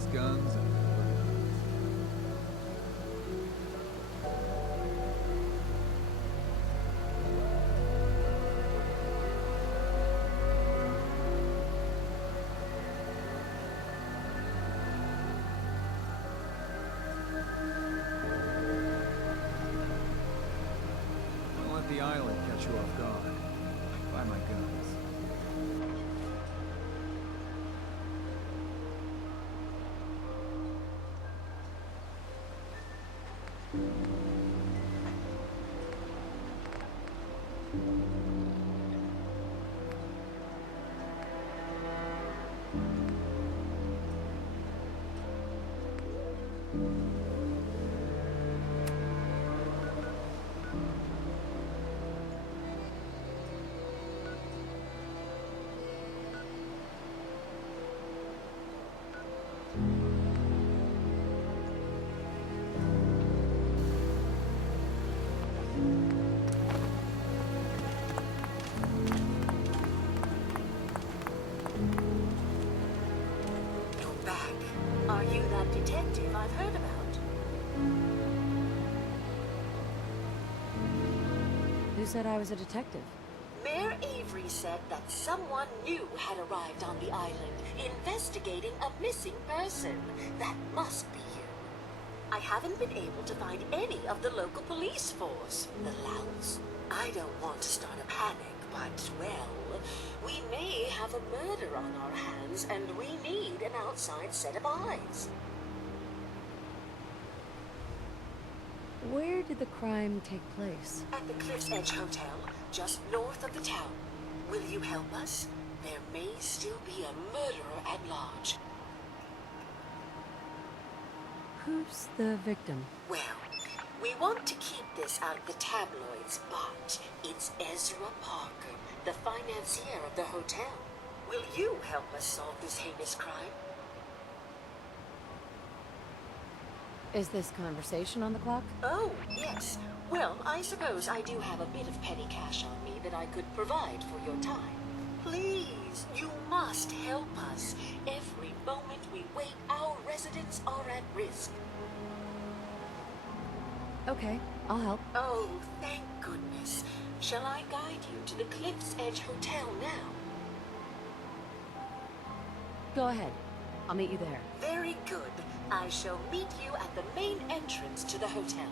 these guns and don't let the island catch you off guard. Buy my guns. Are you that detective I've heard about? Who said I was a detective? Mayor Avery said that someone new had arrived on the island, investigating a missing person. That must be you. I haven't been able to find any of the local police force. The louts. I don't want to start a panic, but, well, we may have a murder on our hands, and we need an outside set of eyes. Where did the crime take place? At the Cliff's Edge Hotel, just north of the town. Will you help us? There may still be a murderer at large. Who's the victim? Well, we want to keep this out of the tabloids, but it's Ezra Parker, the financier of the hotel. Will you help us solve this heinous crime? Is this conversation on the clock? Oh, yes. Well, I suppose I do have a bit of petty cash on me that I could provide for your time. Please, you must help us. Every moment we wait, our residents are at risk. Okay, I'll help. Oh, thank goodness. Shall I guide you to the Cliff's Edge Hotel now? Go ahead. I'll meet you there. Very good. I shall meet you at the main entrance to the hotel.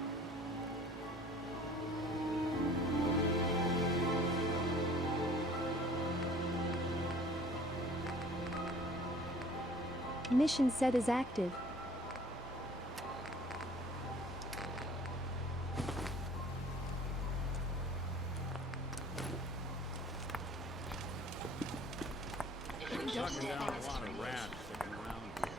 Mission set is active. Sucking down a lot of rats sticking around here.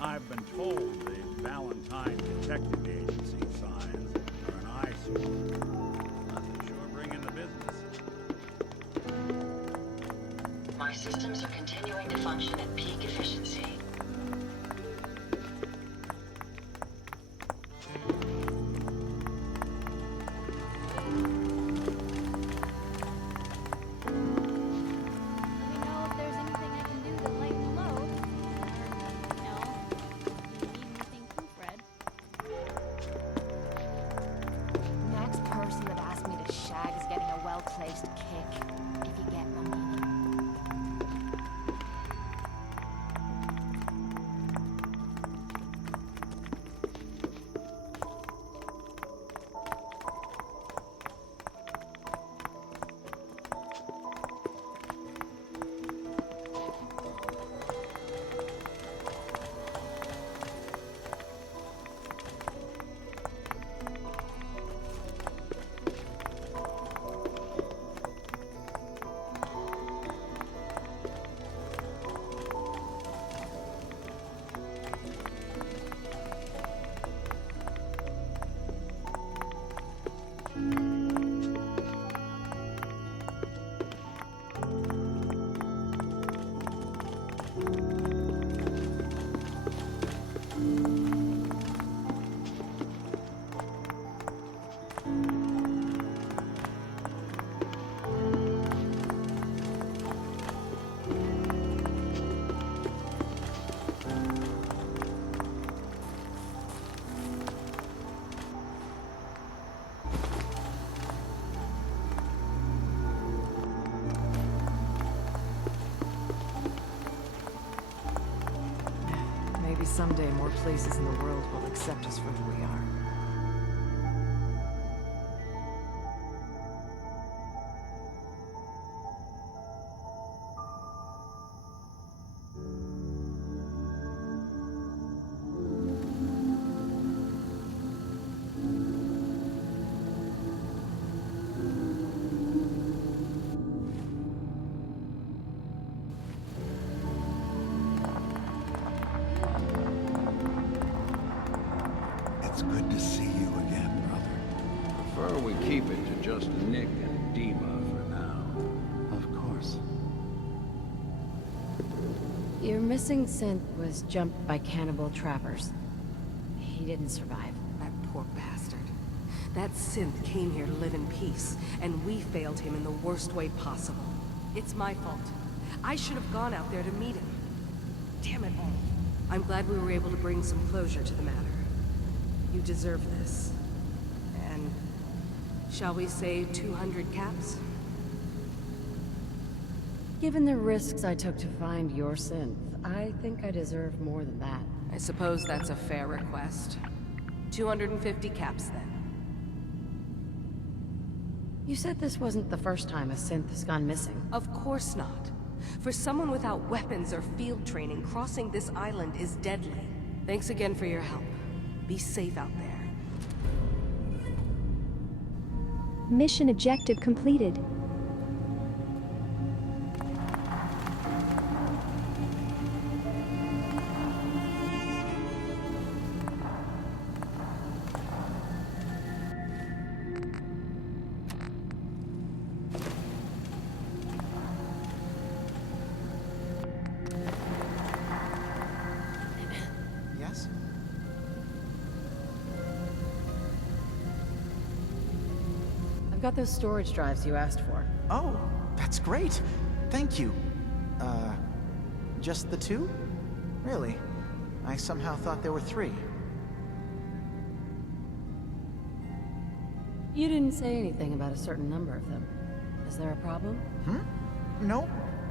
I've been told the Valentine Detective Agency signs are an eyesore. Nothing sure bringing the business. My systems are continuing to function at peak efficiency. Let me know if there's anything I can do to lighten the load. someday more places in the world will accept us for who we are. It's good to see you again, brother. Prefer we keep it to just Nick and Dima for now. Of course. Your missing synth was jumped by cannibal trappers. He didn't survive. That poor bastard. That synth came here to live in peace, and we failed him in the worst way possible. It's my fault. I should have gone out there to meet him. Damn it all. I'm glad we were able to bring some closure to the matter. You deserve this. And shall we say 200 caps? Given the risks I took to find your synth, I think I deserve more than that. I suppose that's a fair request. 250 caps then. You said this wasn't the first time a synth has gone missing. Of course not. For someone without weapons or field training, crossing this island is deadly. Thanks again for your help. Be safe out there. Mission objective completed. Yes? I've got those storage drives you asked for. Oh, that's great. Thank you. Just the two? Really? I somehow thought there were three. You didn't say anything about a certain number of them. Is there a problem? No,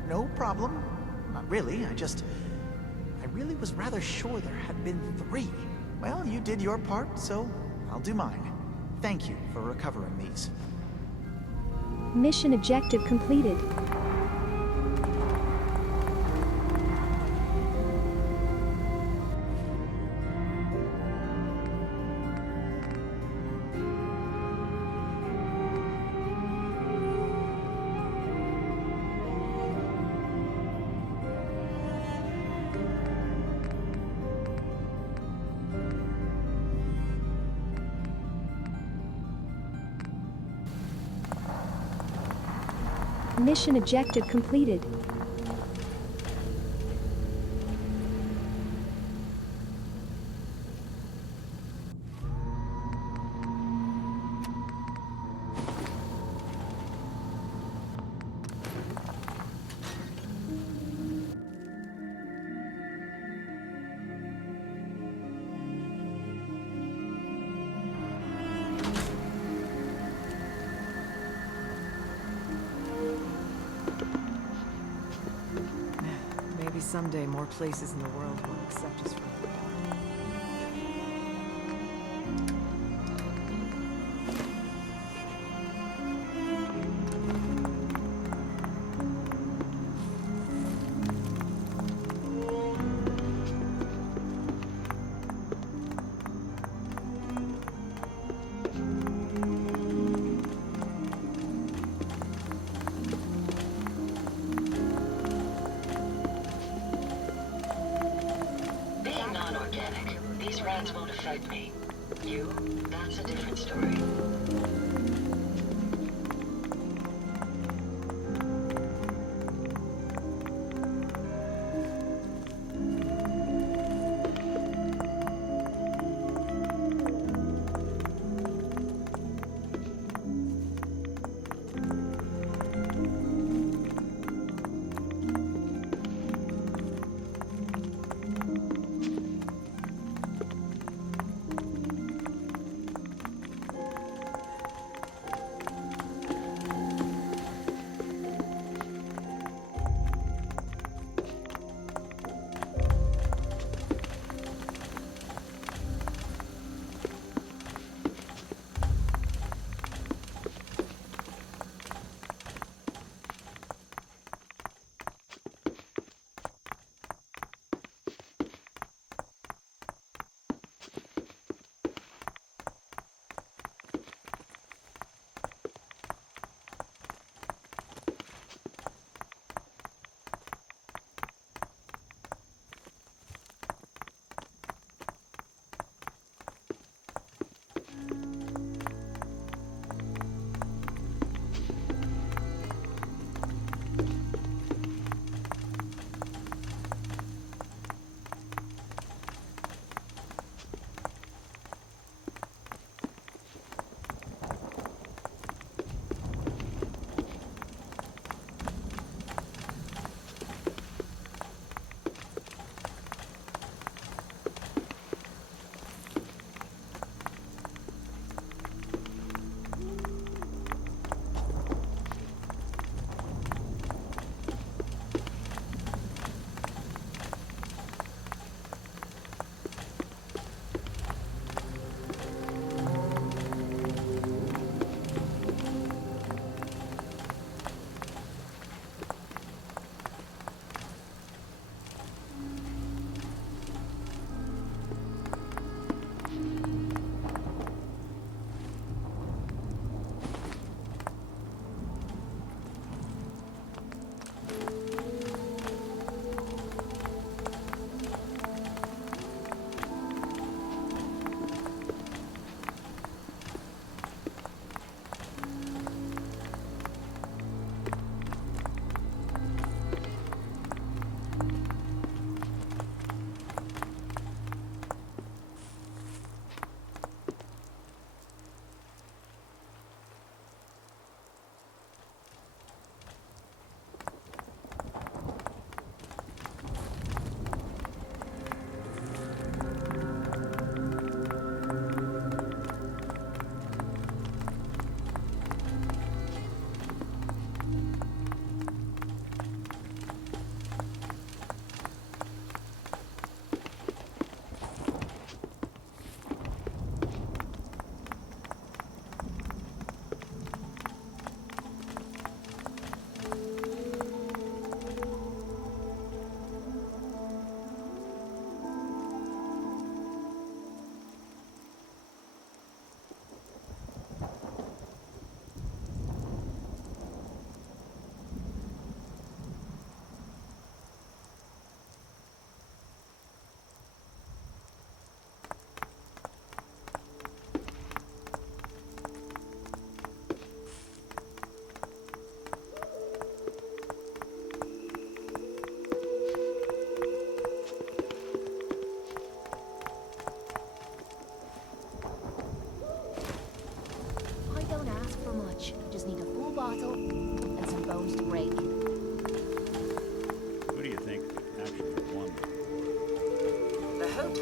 no problem. Not really, I really was rather sure there had been three. Well, you did your part, so I'll do mine. Thank you for recovering these. Mission objective completed. Mission objective completed. Maybe someday more places in the world will accept us for who we are. Being non-organic, these rats won't affect me. You, that's a different story.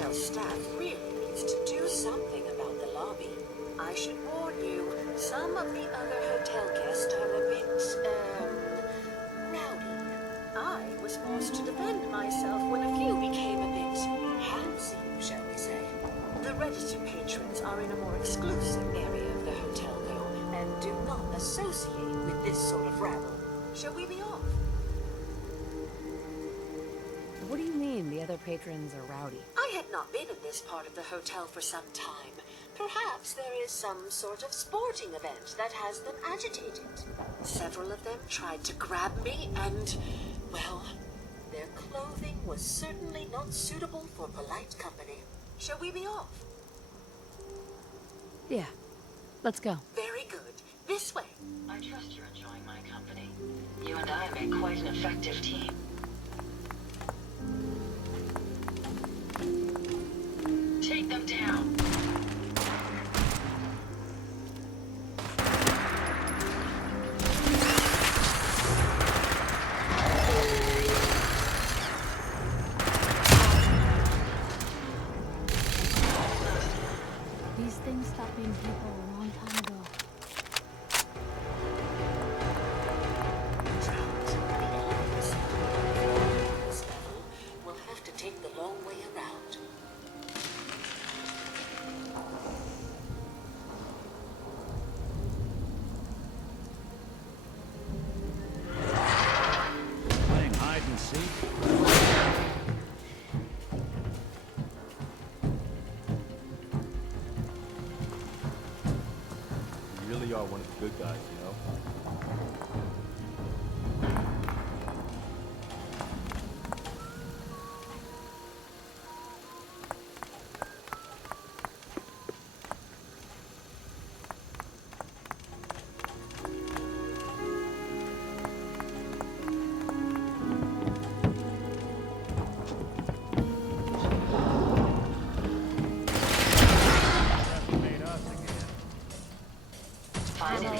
hotel staff really needs to do something about the lobby. I should warn you, some of the other hotel guests are a bit, rowdy. I was forced to defend myself when a few became a bit handsy, shall we say. The registered patrons are in a more exclusive area of the hotel, though, and do not associate with this sort of rabble. Shall we be off? What do you mean the other patrons are rowdy? I had not been in this part of the hotel for some time. Perhaps there is some sort of sporting event that has them agitated. Several of them tried to grab me and, well, their clothing was certainly not suitable for polite company. Shall we be off? Yeah. Let's go. Very good. This way. I trust you're enjoying my company. You and I make quite an effective team. Take them down. These things stopped being people a long time ago. This level, we'll have to take the long way around. Playing hide and seek? You really are one of the good guys, you know? Made us again. Finally,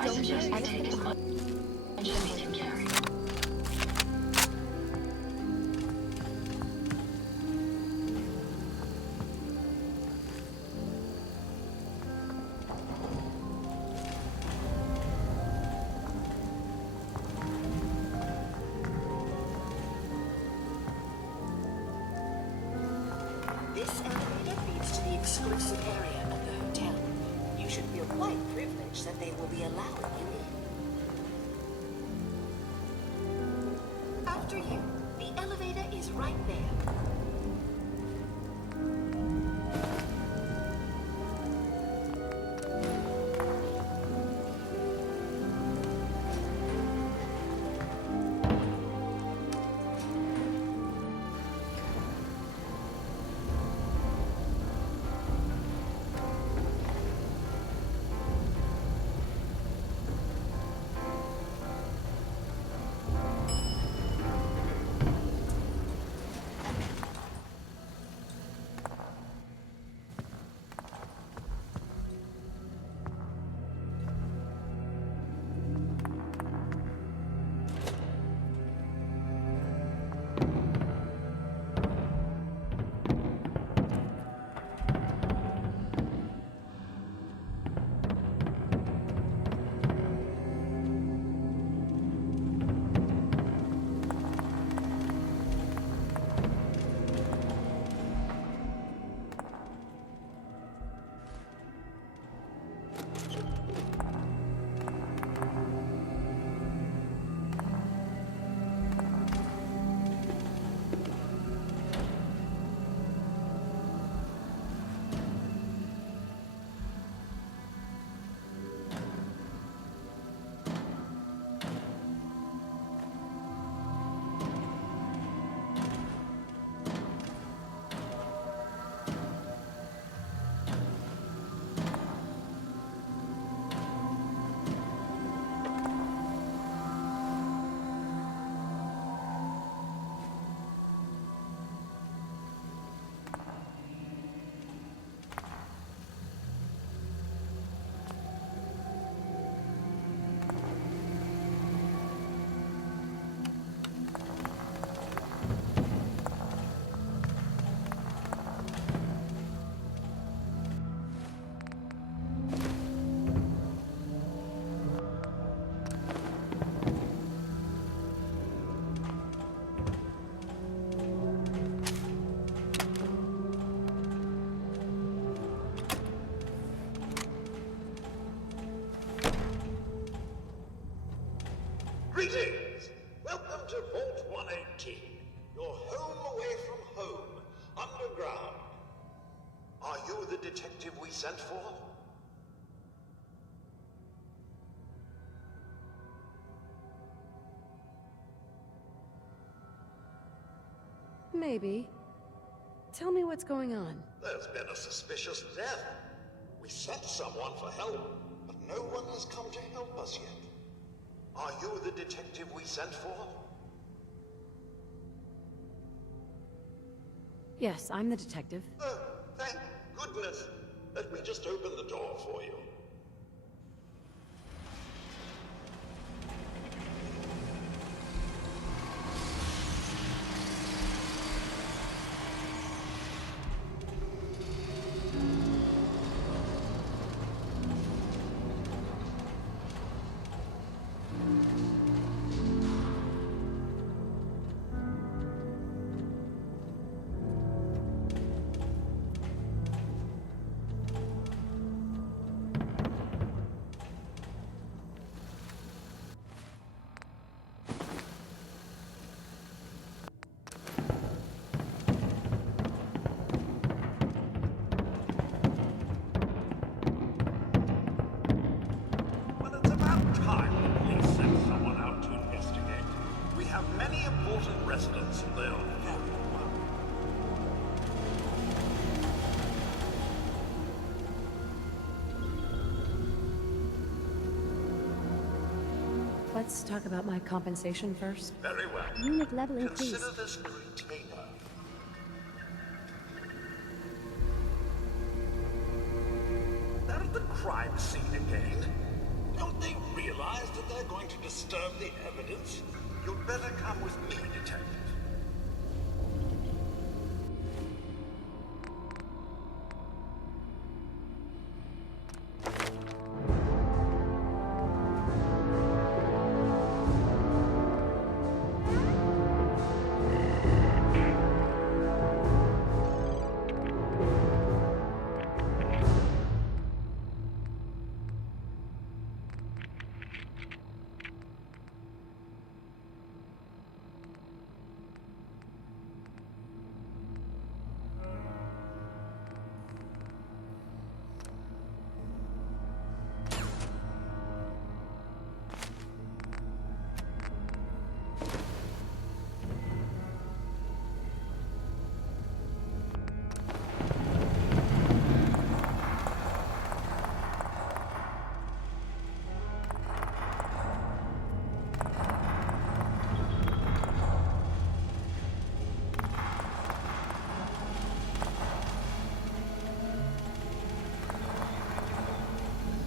I suggest you take as much attention as you can carry. This elevator leads to the exclusive area of the hotel. You should feel quite privileged that they will be allowing you in. After you, the elevator is right there. Greetings! Welcome to Vault 118, your home away from home, underground. Are you the detective we sent for? Maybe. Tell me what's going on. There's been a suspicious death. We sent someone for help, but no one has come to help us yet. Are you the detective we sent for? Yes, I'm the detective. Oh, thank goodness. Let me just open the door for you. Residents and they are very well. Let's talk about my compensation first. Very well. Unit level increased. Consider this a retainer. They're at the crime scene again. Don't they realize that they're going to disturb the evidence? You'd better come with me, Detective.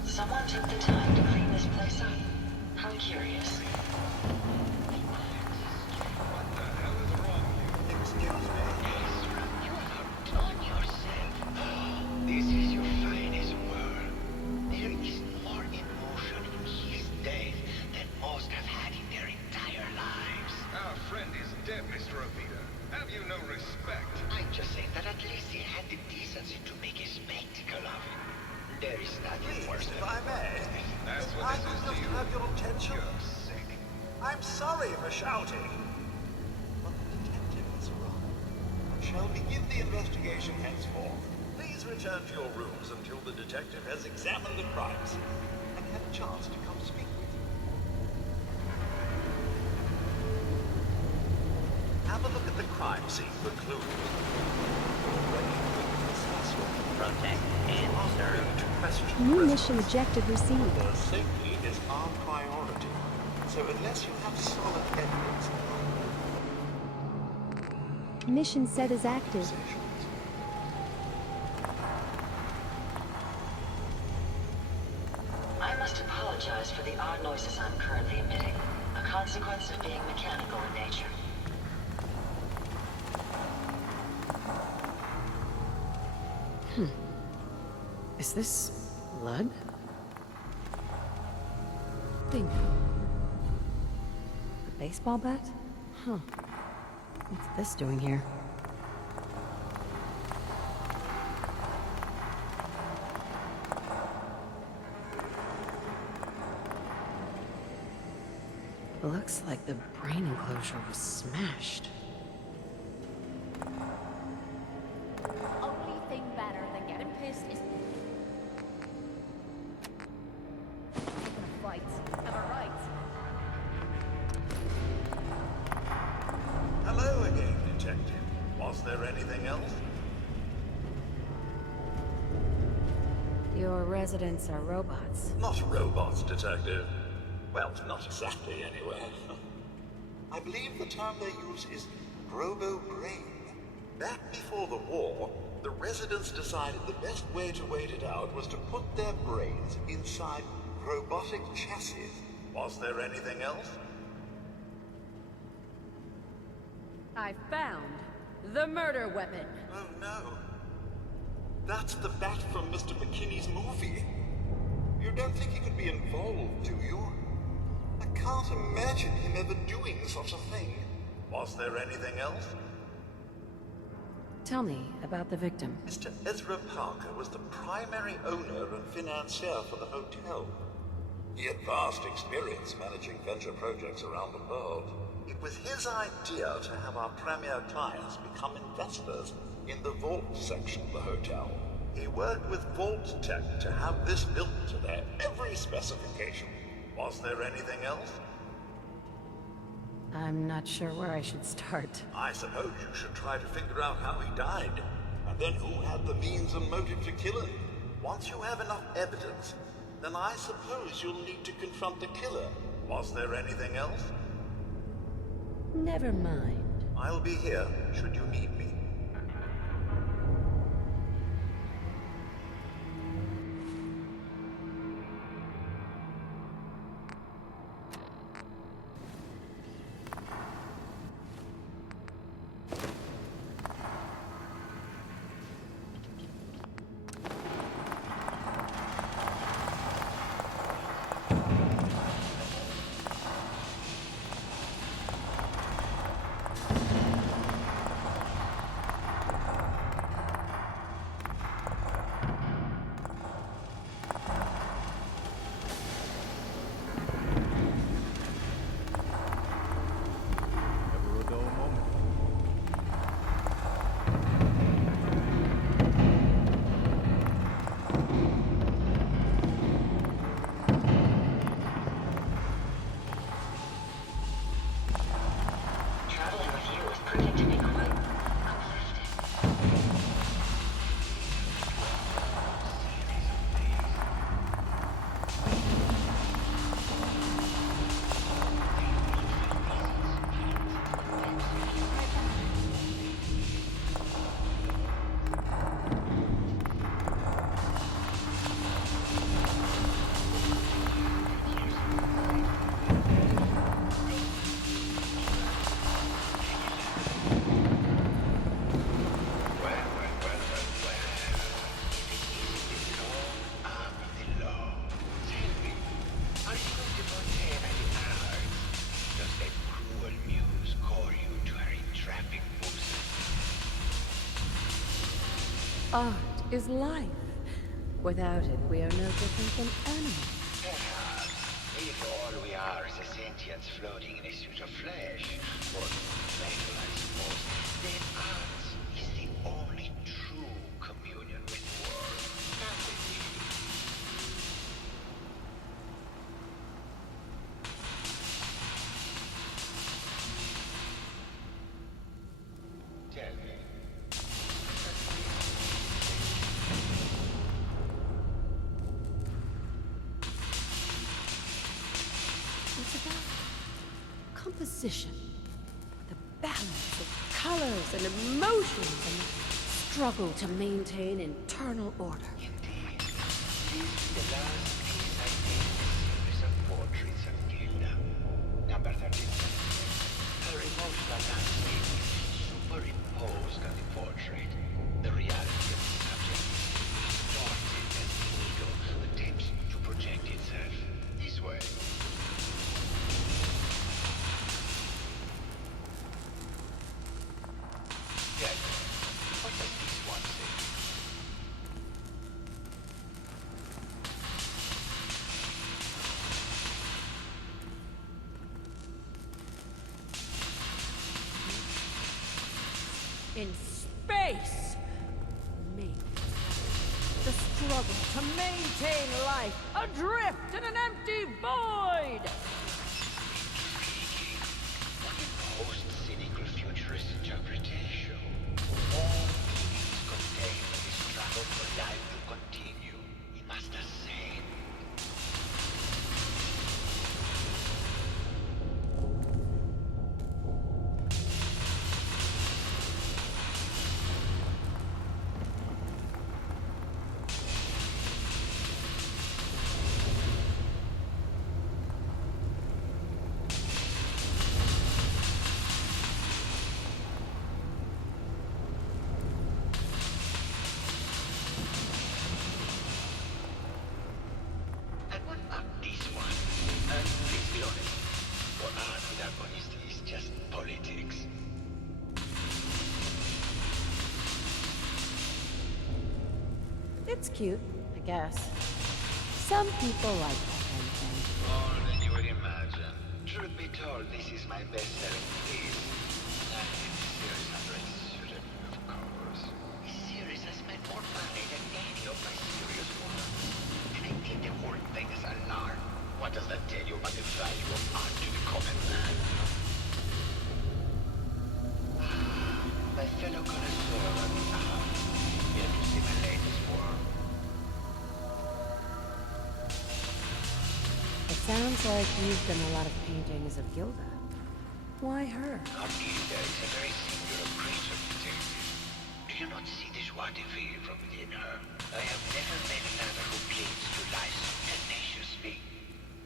Someone took the time to clean this place up. How curious. What the hell is wrong here? Excuse me? Ezra, you have done yourself. This is your finest work. There is more emotion in his death than most have had in their entire lives. Our friend is dead, Mr. Avita. Have you no respect? I just say that at least he had the decency to make a spectacle of it. There is nothing worse Please, than... if I may. That's If what I this could is to just you. have your attention. You're sick. I'm sorry for shouting. But the detective is wrong. I shall begin the investigation henceforth. Please return to your rooms until the detective has examined the crime scene and had a chance to come speak with you. Have a look at the crime scene for clues. Protect and serve. New mission objective received. The safety is our priority. So unless you have solid evidence, Mission set as active. I must apologize for the odd noises I'm currently emitting, a consequence of being mechanical in nature. Is this blood? Bingo. A baseball bat? Huh. What's this doing here? Looks like the brain enclosure was smashed. Only thing better than getting pissed is fight. Am I right? hello again, Detective. Was there anything else? Your residents are robots. Not robots, Detective. Well, not exactly, anyway. I believe the term they use is robo-brain. Back before the war, the residents decided the best way to wait it out was to put their brains inside robotic chassis. Was there anything else? I found the murder weapon. Oh no. That's the bat from Mr. McKinney's movie. You don't think he could be involved, do you? I can't imagine him ever doing such a thing. Was there anything else? Tell me about the victim. Mr. Ezra Parker was the primary owner and financier for the hotel. He had vast experience managing venture projects around the world. It was his idea to have our premier clients become investors in the vault section of the hotel. He worked with Vault Tech to have this built to their every specification. Was there anything else? I'm not sure where I should start. I suppose you should try to figure out how he died, and then who had the means and motive to kill him. Once you have enough evidence, then I suppose you'll need to confront the killer. Was there anything else? Never mind. I'll be here, should you need me. Art is life. Without it, we are no different than animals. Perhaps, if all we are is a sentience floating in a suit of flesh, or metal, I suppose, then art is the only true communion with the world, not with me. Tell me. It's about composition, the balance of colors and emotions, and the struggle to maintain internal order. Indeed. This is the last piece I did in a series of portraits of Gilda. Number 13. Her emotional landscape is superimposed on the portrait. The reality of the subject is distorted as the ego attempts to project itself this way. Yes. What does this one say? In space! Me. The struggle to maintain life, adrift in an empty void! What a post-cynical futurist interpretation. All meanings contained in the struggle for life to continue. He must have said. And what about this one? And please be honest. For art without honesty is just politics. It's cute, I guess. Some people like that kind of thing. More than you would imagine. Truth be told, this is my best-selling piece. And it's series hundreds suited, of course. This series has made more money than any of my serious work. And I think the whole thing is an art. What does that tell you about the value of art to the common man? My fellow connoisseur of the art. Here to see my latest work. It sounds like you've done a lot of paintings of Gilda. Why her? Our Gilda is a very singular creature, detective. Do you not see the joie de vivre from within her? I have never met another who clings to life so tenaciously,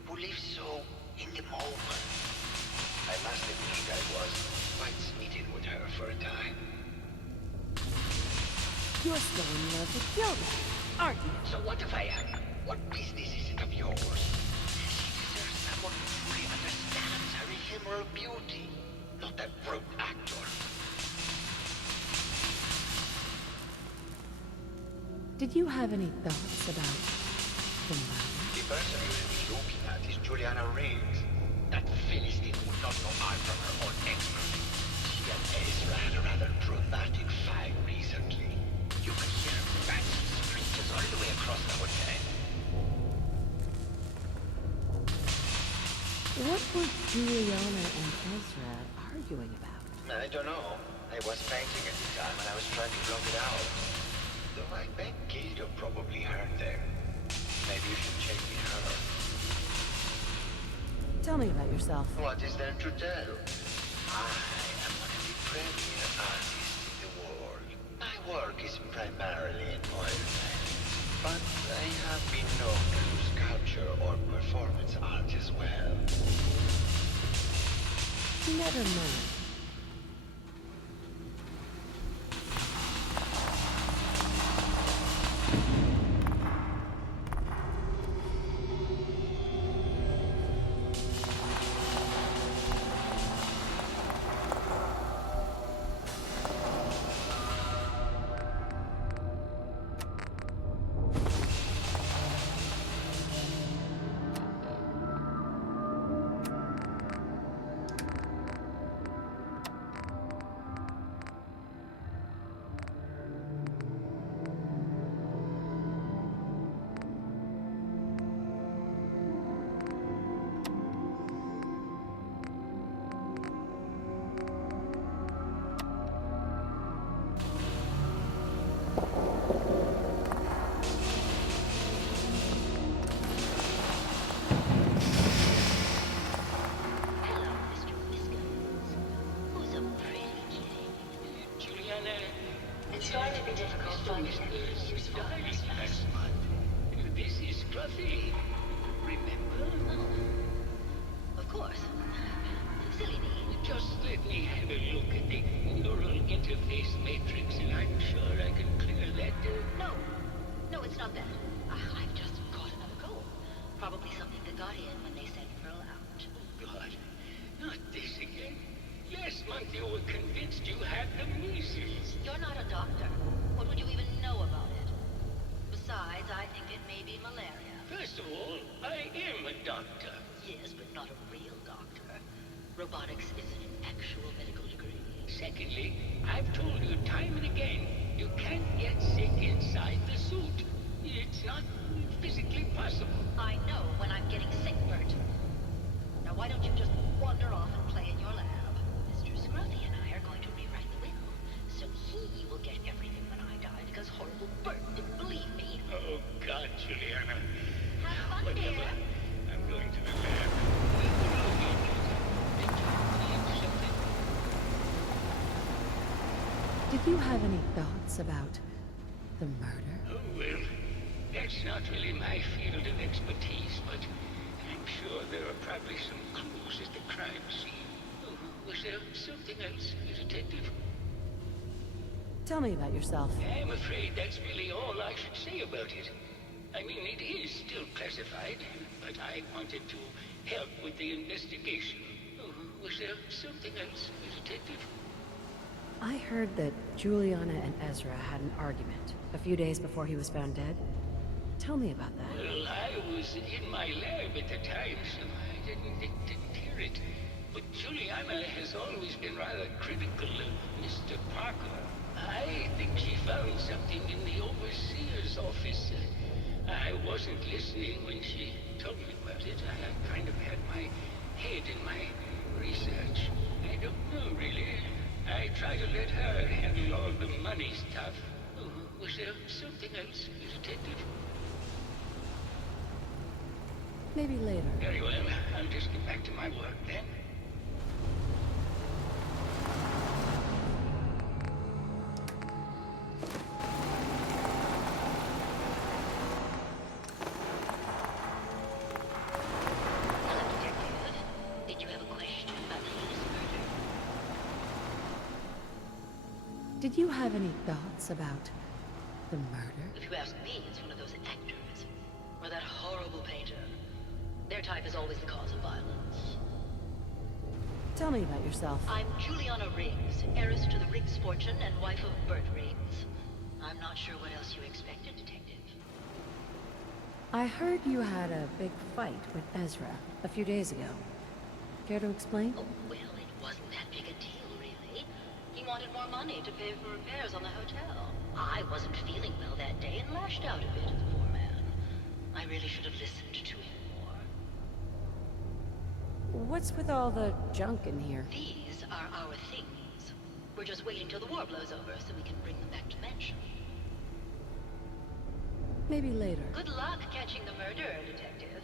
who lives so in the moment. I must admit I was quite smitten with her for a time. You're still in love with Gilda, aren't you? So what if I am? What business is it of yours? She deserves someone who truly understands her ephemeral beauty, not that broke actor. Did you have any thoughts about the mother? The person you should be looking at is Juliana Riggs. That Philistine would not know art from her own expert. She and Ezra had a rather dramatic fight recently. You could hear bats and screeches all the way across the hotel. What were Juliana and Ezra arguing about? I don't know. I was painting at the time and I was trying to block it out. Though I bet Gilda probably heard them. Maybe you should check with her. Tell me about yourself. What is there to tell? I am one of the premier artists in the world. My work is primarily in oil painting, but I have been known to do sculpture or performance art as well. Never mind. First of all, I am a doctor. Yes, but not a real doctor. Robotics is an actual medical degree. Secondly, I've told you time and again, you can't get sick inside the suit. It's not physically possible. I know when I'm getting sick, Bert. Now why don't you just wander off and play in your lab? Mr. Scruffy and I are going to rewrite the will, so he will get everything when I die because horrible Bert didn't believe me. Oh, God, Juliana. Have fun, Whatever. dear. I'm going to the lab. Did you have any thoughts about the murder? Oh, well, that's not really my field of expertise, but I'm sure there are probably some clues at the crime scene. Oh, was there something else, Detective? Tell me about yourself. I'm afraid that's really all I should say about it. I mean, it is still classified, but I wanted to help with the investigation. Oh, was there something else, Detective? I heard that Juliana and Ezra had an argument a few days before he was found dead. Tell me about that. Well, I was in my lab at the time, so I didn't hear it. But Juliana has always been rather critical of Mr. Parker. I think she found something in the overseer's office. I wasn't listening when she told me about it. I kind of had my head in my research. I don't know, really. I try to let her handle all the money stuff. Oh, was there something else, Detective? Maybe later. Very well. I'll just get back to my work then. Did you have any thoughts about the murder? If you ask me, it's one of those actors. Or that horrible painter. Their type is always the cause of violence. Tell me about yourself. I'm Juliana Riggs, heiress to the Riggs fortune and wife of Bert Riggs. I'm not sure what else you expected, Detective. I heard you had a big fight with Ezra a few days ago. Care to explain? Oh, well, it wasn't that big a deal, really. He wanted more money to pay for repairs on the hotel. I wasn't feeling well that day and lashed out a bit at the poor man. I really should have listened to him more. What's with all the junk in here? These are our things. We're just waiting till the war blows over so we can bring them back to Mansion. Maybe later. Good luck catching the murderer, Detective.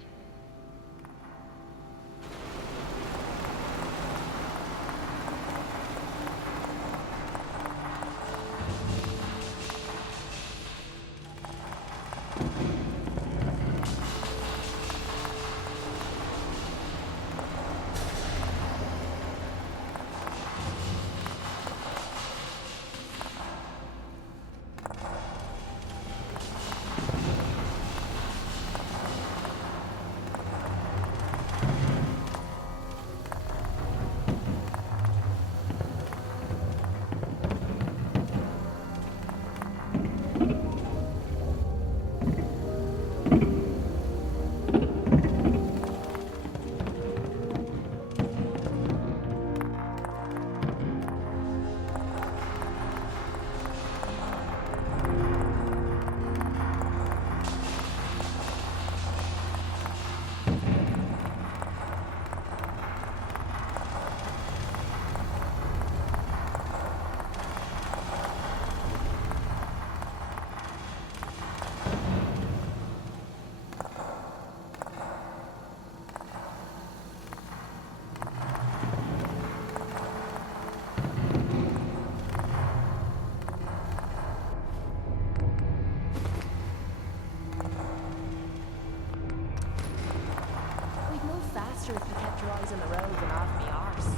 Faster if you kept your eyes on the road and off the arse.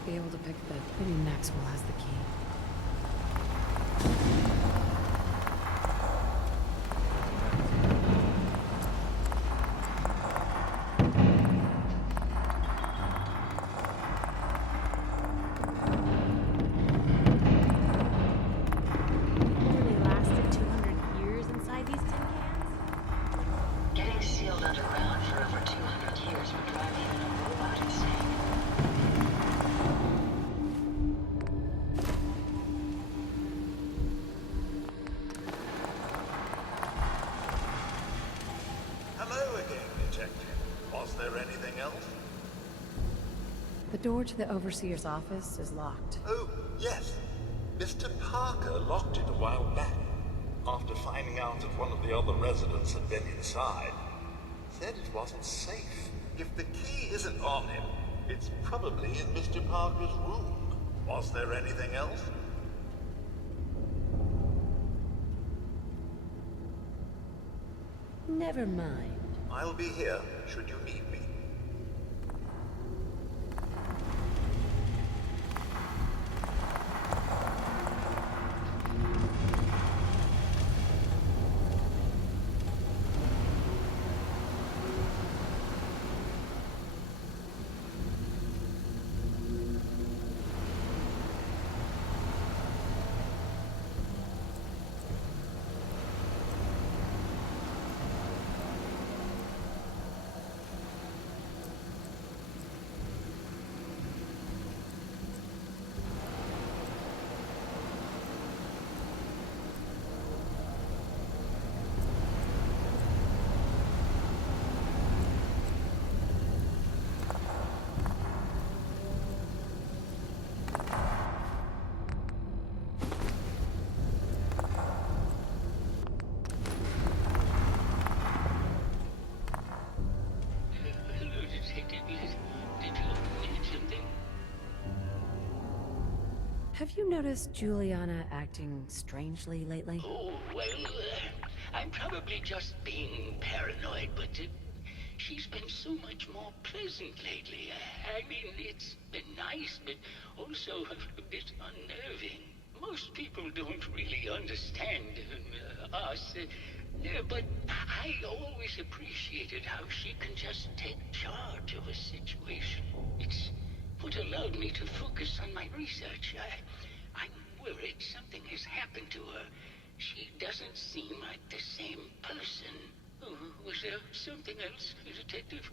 won't be able to pick the... Maybe Maxwell has the key. Really lasted 200 years inside these tin cans? Getting sealed underground for over 200 years would drive even a robot insane. Hello again, Detective. Was there anything else? The door to the Overseer's office is locked. Oh, yes. Mr. Parker locked it a while back, after finding out that one of the other residents had been inside. Said it wasn't safe. If the key isn't on him, it's probably in Mr. Parker's room. Was there anything else? Never mind. I'll be here, should you need me. Hello, Detective. Did you need something? Have you noticed Juliana acting strangely lately? Oh, well, I'm probably just being paranoid, but she's been so much more pleasant lately. I mean, it's been nice, but also a bit unnerving. Most people don't really understand us, but I always appreciated how she can just take charge of a situation. It's what allowed me to focus on my research. I'm worried something has happened to her. She doesn't seem like the same person. Oh, was there something else, Detective?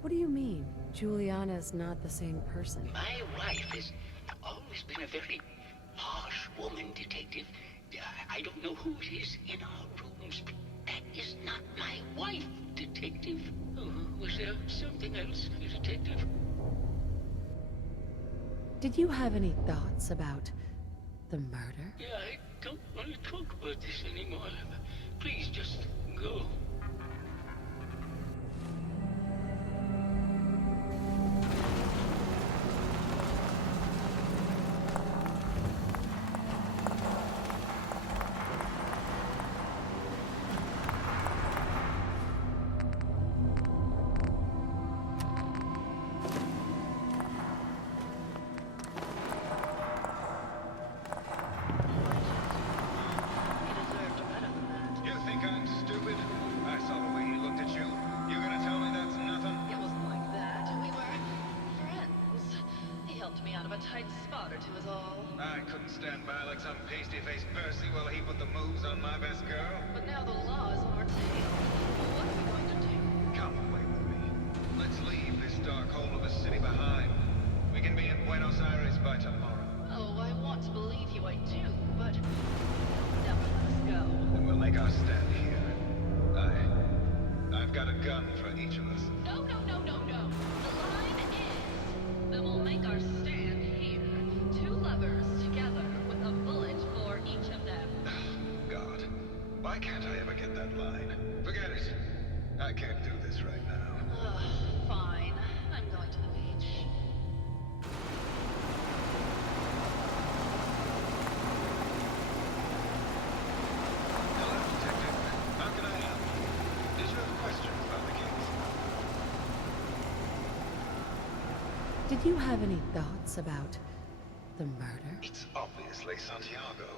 What do you mean? Juliana's not the same person. My wife has always been a very harsh woman, Detective. I don't know who it is in our rooms, but that is not my wife, Detective. Oh, was there something else, Detective? Did you have any thoughts about the murder? Yeah, I don't want to talk about this anymore. Please just go. You think I'm stupid? I saw the way he looked at you. You gonna tell me that's nothing? It wasn't like that. We were friends. He helped me out of a tight spot or two is all. I couldn't stand by like some pasty-faced Percy while he put the moves on my best girl. But now the law is on our tail. What are we going to do? Come away with me. Let's leave this dark hole of a city behind. We can be in Buenos Aires by tomorrow. Oh, I want to believe you, I do, but you'll never let us go. Then we'll make our stand here. I've got a gun for each of us. No, no, no, no, no. The line is that we'll make our stand here. Two lovers together with a bullet for each of them. God, why can't I ever get that line? Forget it. I can't do this right now. Fine. I'm going to the beach. Did you have any thoughts about the murder? It's obviously Santiago.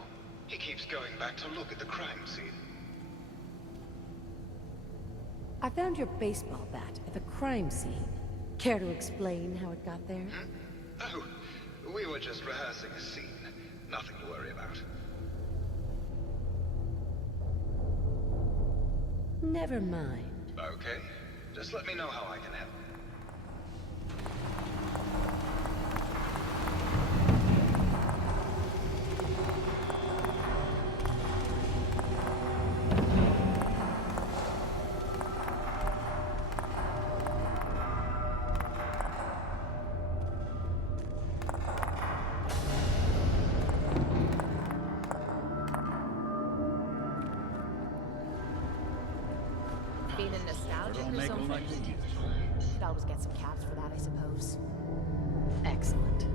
He keeps going back to look at the crime scene. I found your baseball bat at the crime scene. Care to explain how it got there? Oh, we were just rehearsing a scene. Nothing to worry about. Never mind. Okay. Just let me know how I can help. Feeling nostalgic or something? Could always get some cabs for that, I suppose. Excellent.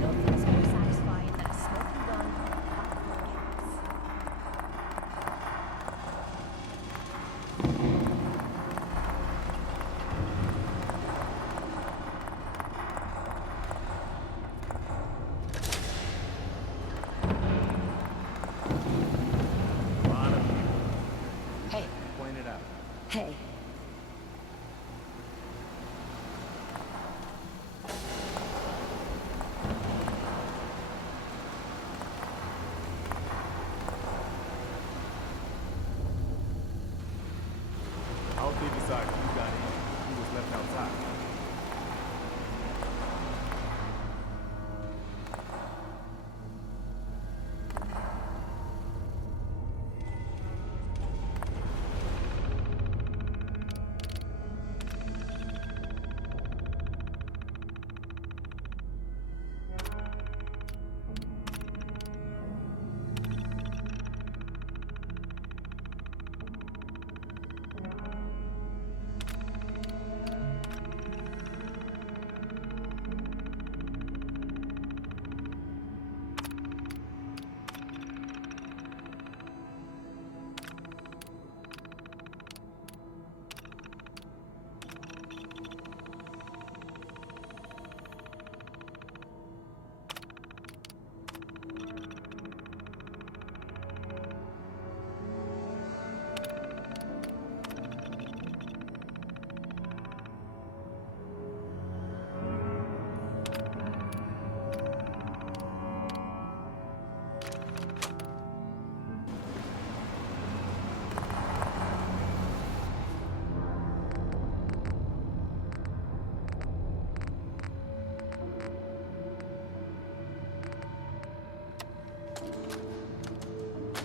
Nothing's more satisfying than a smoking gun and a pocket full of gas. A lot of people. Hey. Point it out. Hey. How they decide who got in, who was left outside.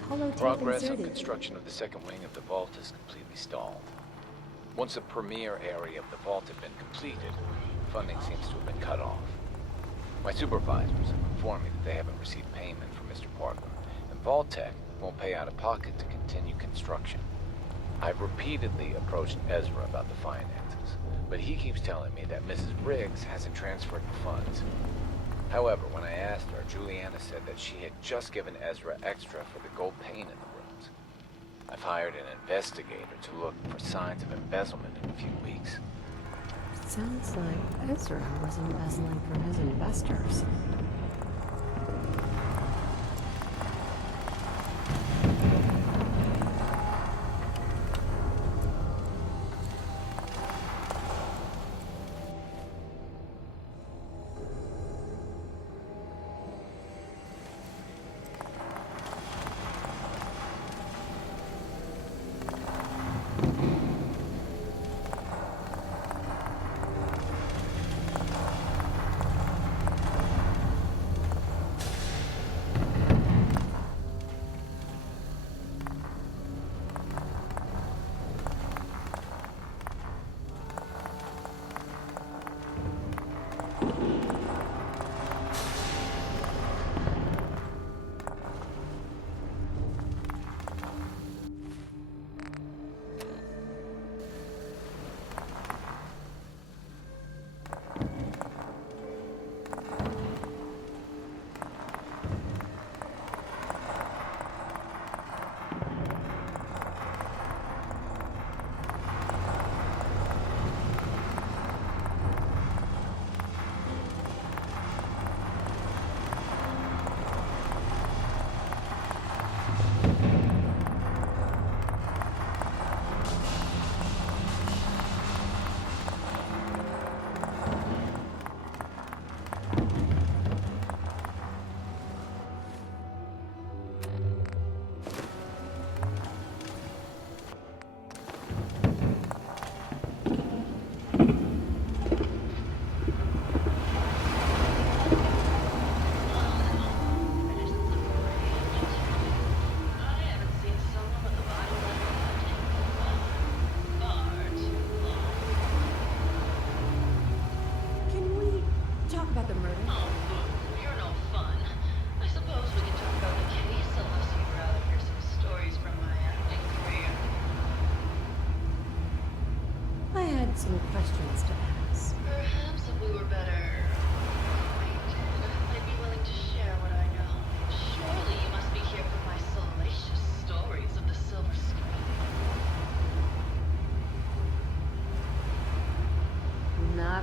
Holotape Progress of inserted. construction of the second wing of the vault is completely stalled. Once the premier area of the vault had been completed, funding seems to have been cut off. My supervisors have informed me that they haven't received payment from Mr. Parker, and Vault-Tec won't pay out of pocket to continue construction. I've repeatedly approached Ezra about the finances, but he keeps telling me that Mrs. Briggs hasn't transferred the funds. However, when I asked her, Juliana said that she had just given Ezra extra for the gold paint in the rooms. I've hired an investigator to look for signs of embezzlement in a few weeks. Sounds like Ezra was embezzling from his investors.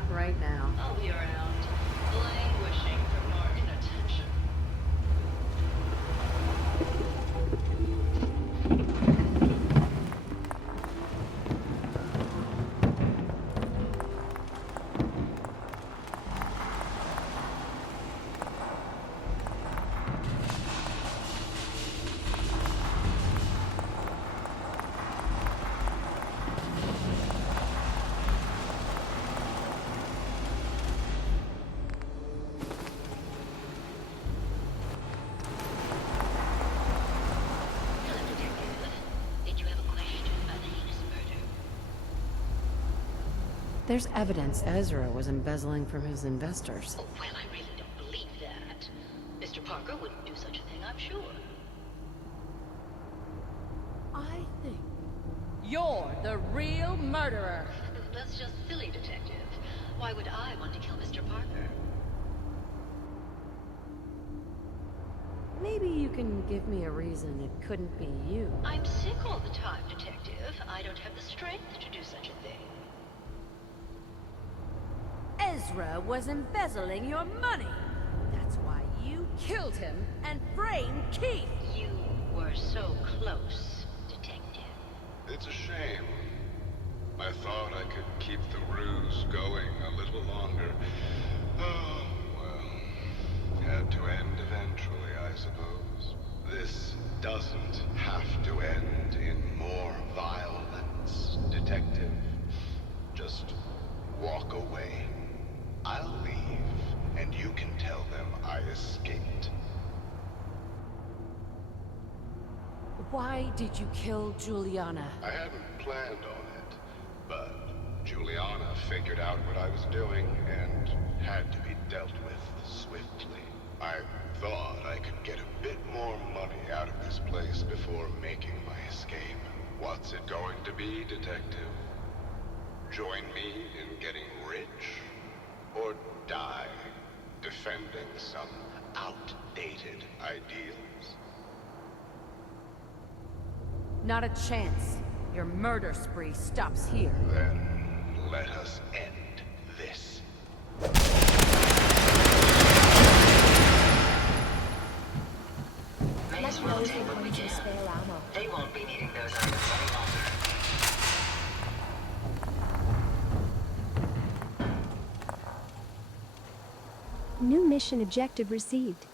Not right now. I'll be around, languishing for more inattention. There's evidence Ezra was embezzling from his investors. Oh, well, I really don't believe that. Mr. Parker wouldn't do such a thing, I'm sure. I think you're the real murderer. That's just silly, Detective. Why would I want to kill Mr. Parker? Maybe you can give me a reason it couldn't be you. I'm sick all the time, Detective. I don't have the strength to do such a thing. Ezra was embezzling your money. That's why you killed him and framed Keith. You were so close, Detective. It's a shame. I thought I could keep the ruse going a little longer. Oh, well. Had to end eventually, I suppose. This doesn't have to end in more violence, Detective. Just walk away. I'll leave, and you can tell them I escaped. Why did you kill Juliana? I hadn't planned on it, but Juliana figured out what I was doing and had to be dealt with swiftly. I thought I could get a bit more money out of this place before making my escape. What's it going to be, Detective? Join me in getting rich? Or die defending some outdated ideals? Not a chance. Your murder spree stops here. Then let us end this. May as well take what we can. They won't be needing those items any longer. New mission objective received.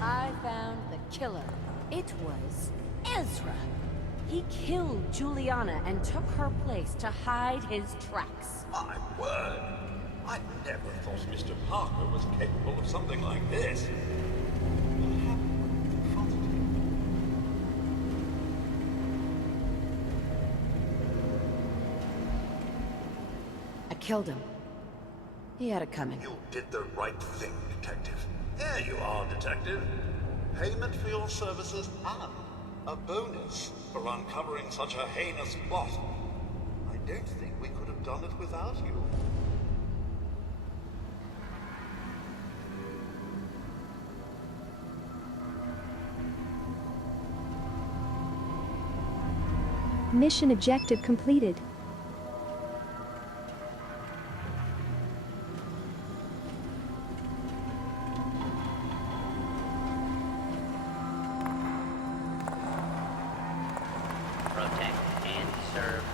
I found the killer. It was Ezra. He killed Juliana and took her place to hide his tracks. My word. I never thought Mr. Parker was capable of something like this. What happened when you confronted him? I killed him. He had it coming. You did the right thing, Detective. There you are, Detective. Payment for your services and a bonus for uncovering such a heinous plot. I don't think we could have done it without you. Mission objective completed. Protect and serve.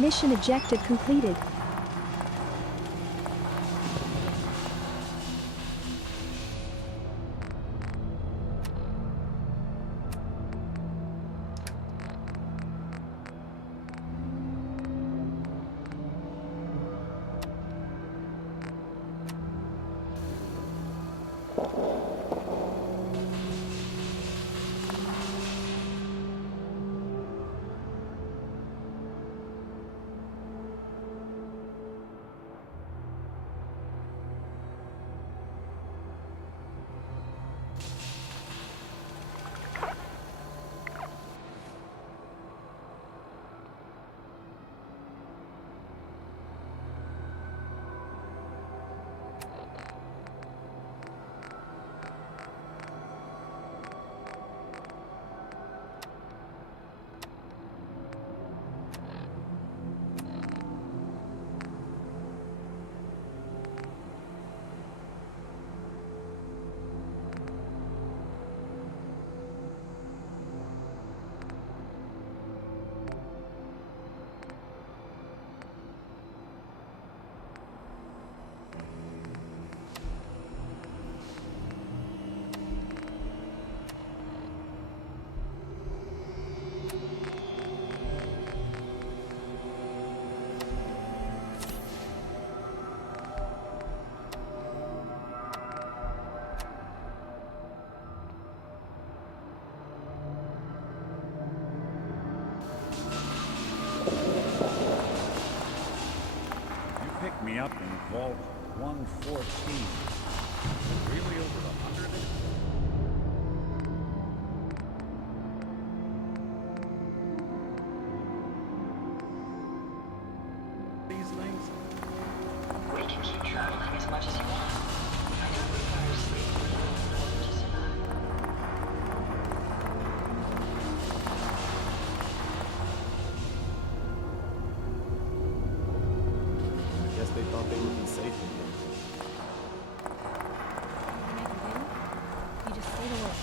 Mission objective completed. up in Vault 114. Really over 100? These things? We can keep traveling as much as you want. I don't require sleep in order to survive. I guess they thought they would be safe in here. You just say the word.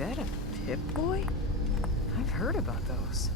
that a Pip-Boy? I've heard about those.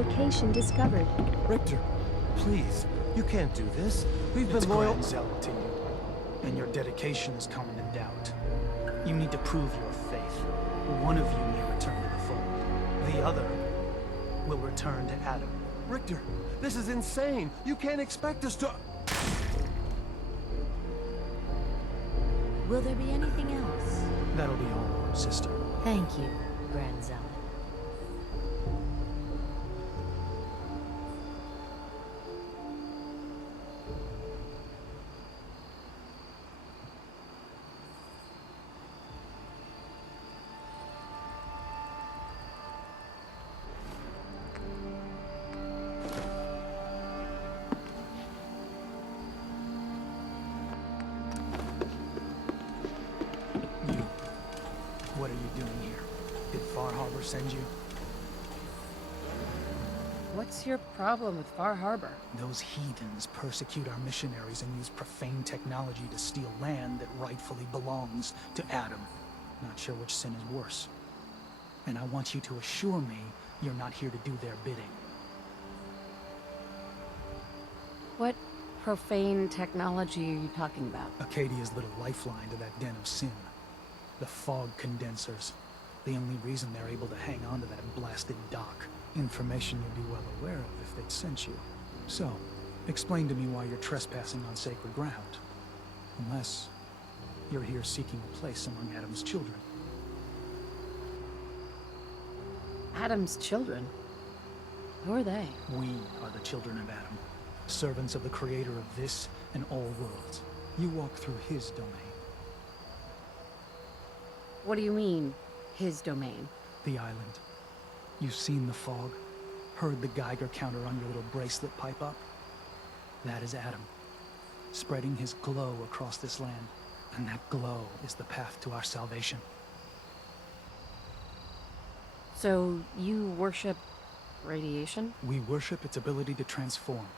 location discovered. Richter, please, you can't do this. We've It's been loyal. grand zealot to you, and your dedication is coming to doubt. You need to prove your faith. One of you may return to the fold. The other will return to Adam. Richter, this is insane. You can't expect us to... Will there be anything else? That'll be all, sister. Thank you, Grand Zealot. What are you doing here? Did Far Harbor send you? What's your problem with Far Harbor? Those heathens persecute our missionaries and use profane technology to steal land that rightfully belongs to Adam. Not sure which sin is worse. And I want you to assure me you're not here to do their bidding. What profane technology are you talking about? Acadia's little lifeline to that den of sin. The fog condensers. The only reason they're able to hang on to that blasted dock. Information you'd be well aware of if they'd sent you. So, explain to me why you're trespassing on sacred ground. Unless you're here seeking a place among Adam's children. Adam's children? Who are they? We are the children of Adam. Servants of the creator of this and all worlds. You walk through his domain. What do you mean, his domain? The island. You've seen the fog, heard the Geiger counter on your little bracelet pipe up? That is Adam, spreading his glow across this land, and that glow is the path to our salvation. So, you worship radiation? We worship its ability to transform,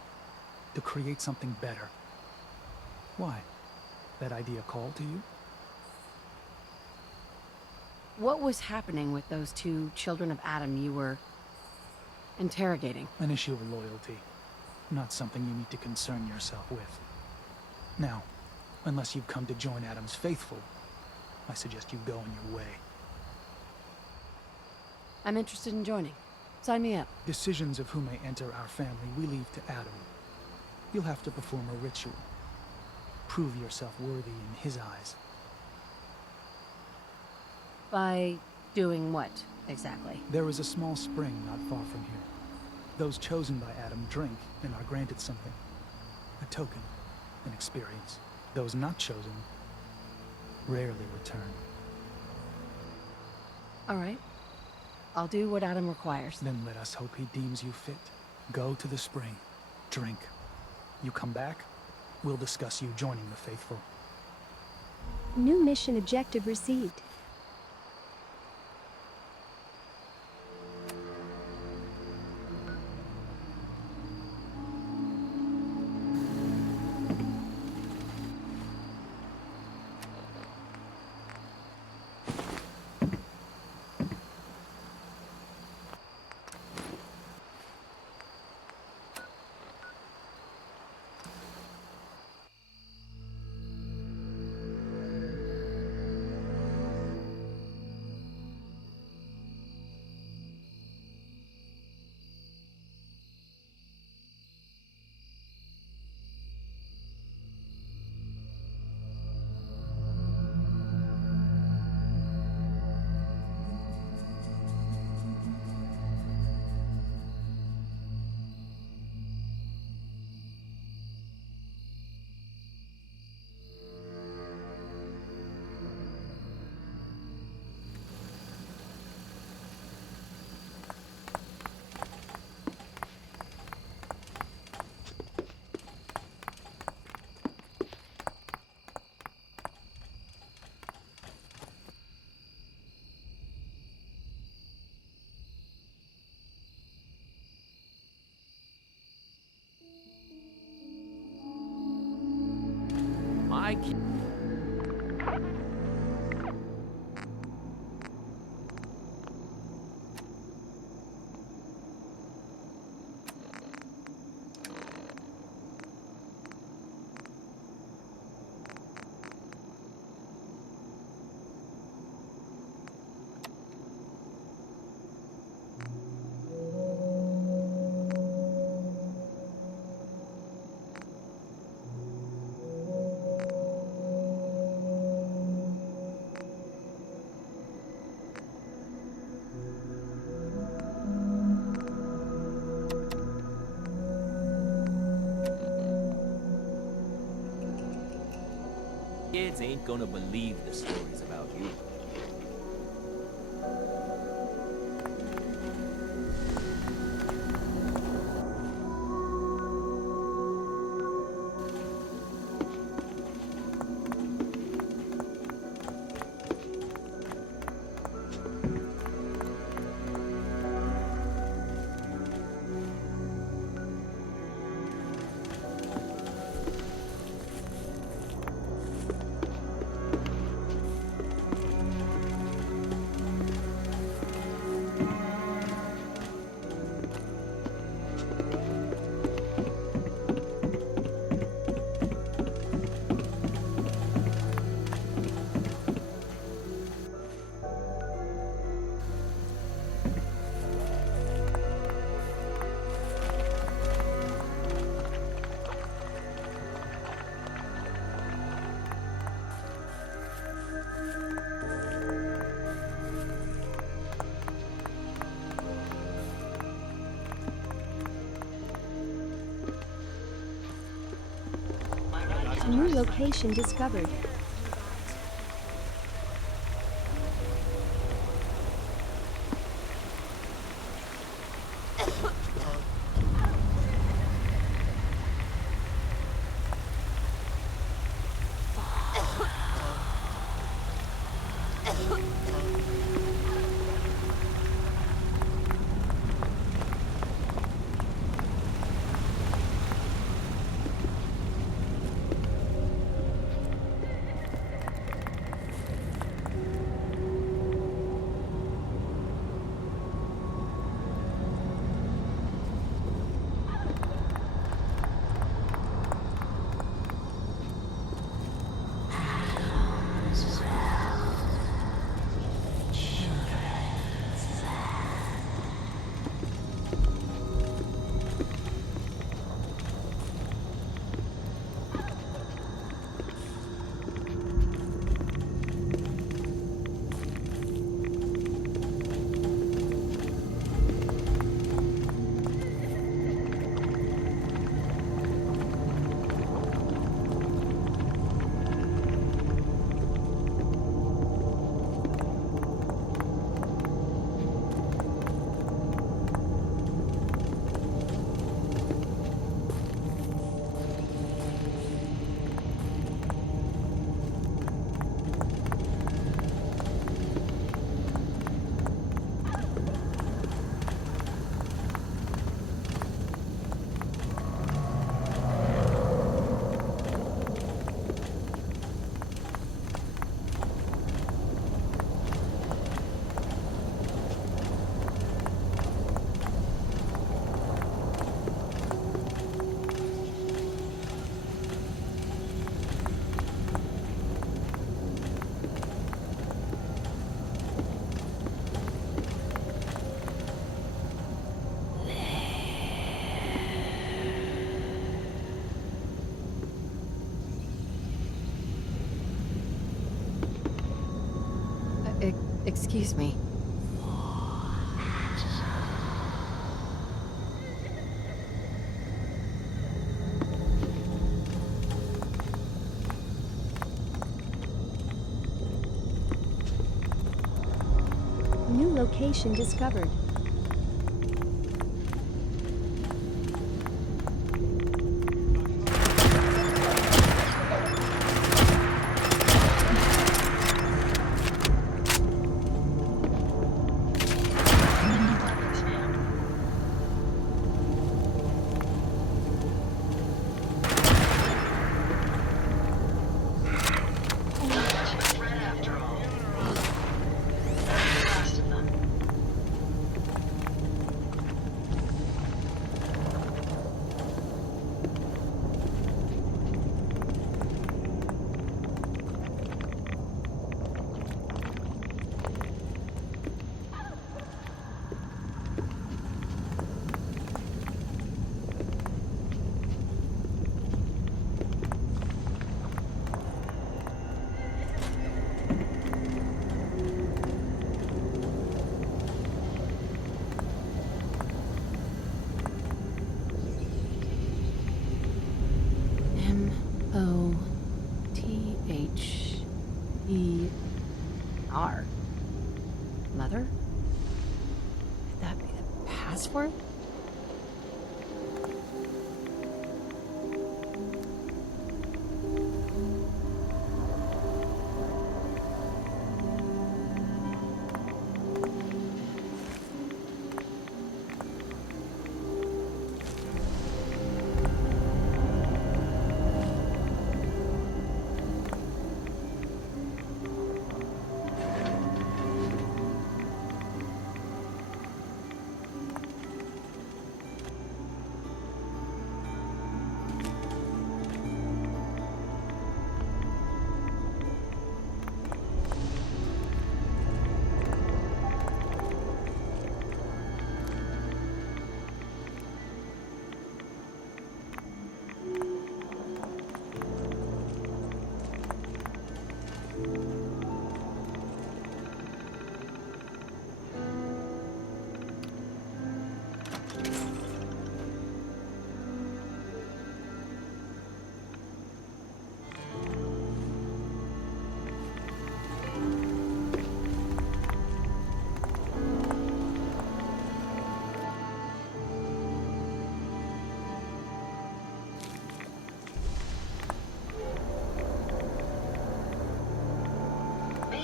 to create something better. Why? That idea called to you? What was happening with those two children of Adam you were interrogating? An issue of loyalty. Not something you need to concern yourself with. Now, unless you've come to join Adam's faithful, I suggest you go on your way. I'm interested in joining. Sign me up. Decisions of who may enter our family we leave to Adam. You'll have to perform a ritual. Prove yourself worthy in his eyes. By doing what, exactly? There is a small spring not far from here. Those chosen by Adam drink and are granted something. A token, an experience. Those not chosen rarely return. All right. I'll do what Adam requires. Then let us hope he deems you fit. Go to the spring. Drink. You come back, we'll discuss you joining the faithful. New mission objective received. Kids ain't gonna believe the stories about you. New location discovered. Excuse me. New location discovered. brother? Could that be the password?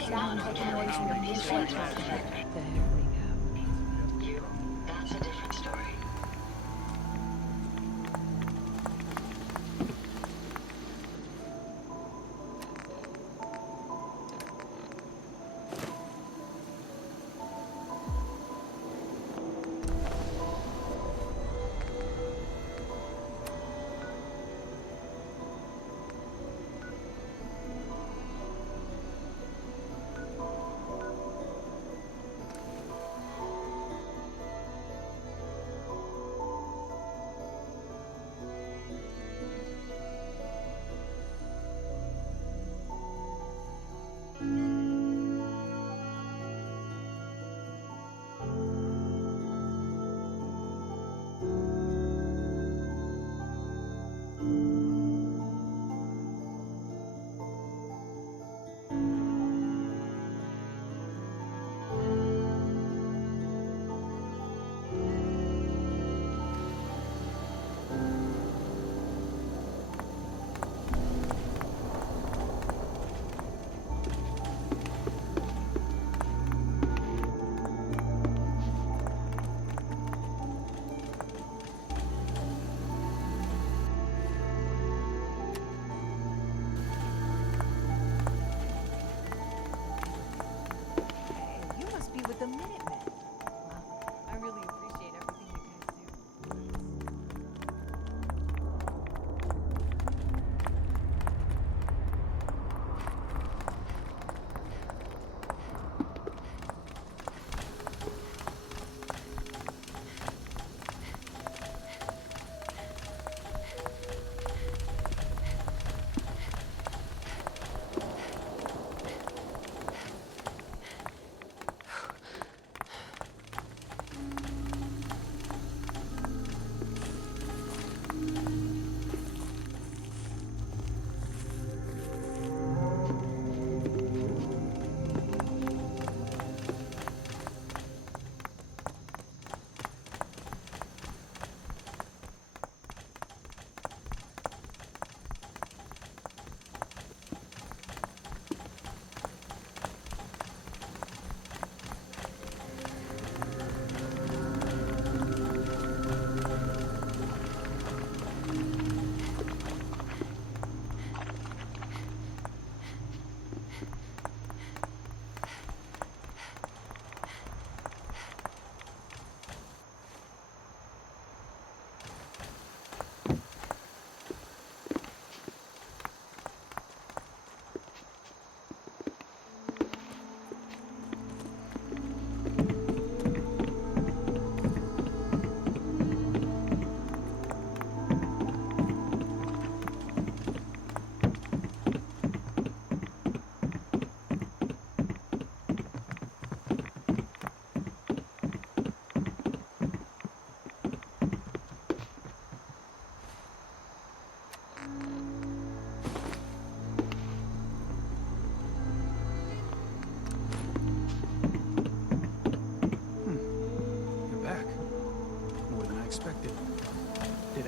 Sounds like a noise from a new short track. There we go. You, that's a different story.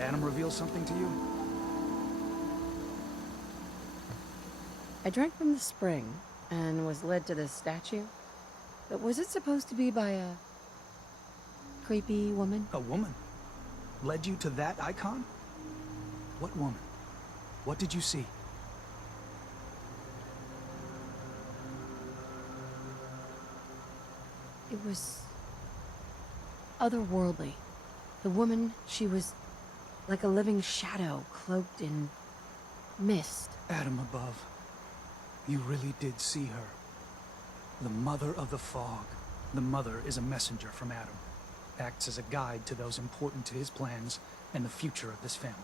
Adam reveal something to you? I drank from the spring and was led to this statue. But was it supposed to be by a creepy woman? A woman? Led you to that icon? What woman? What did you see? It was otherworldly. The woman, she was like a living shadow cloaked in mist. Adam above. You really did see her. The Mother of the Fog. The Mother is a messenger from Adam. Acts as a guide to those important to his plans and the future of this family.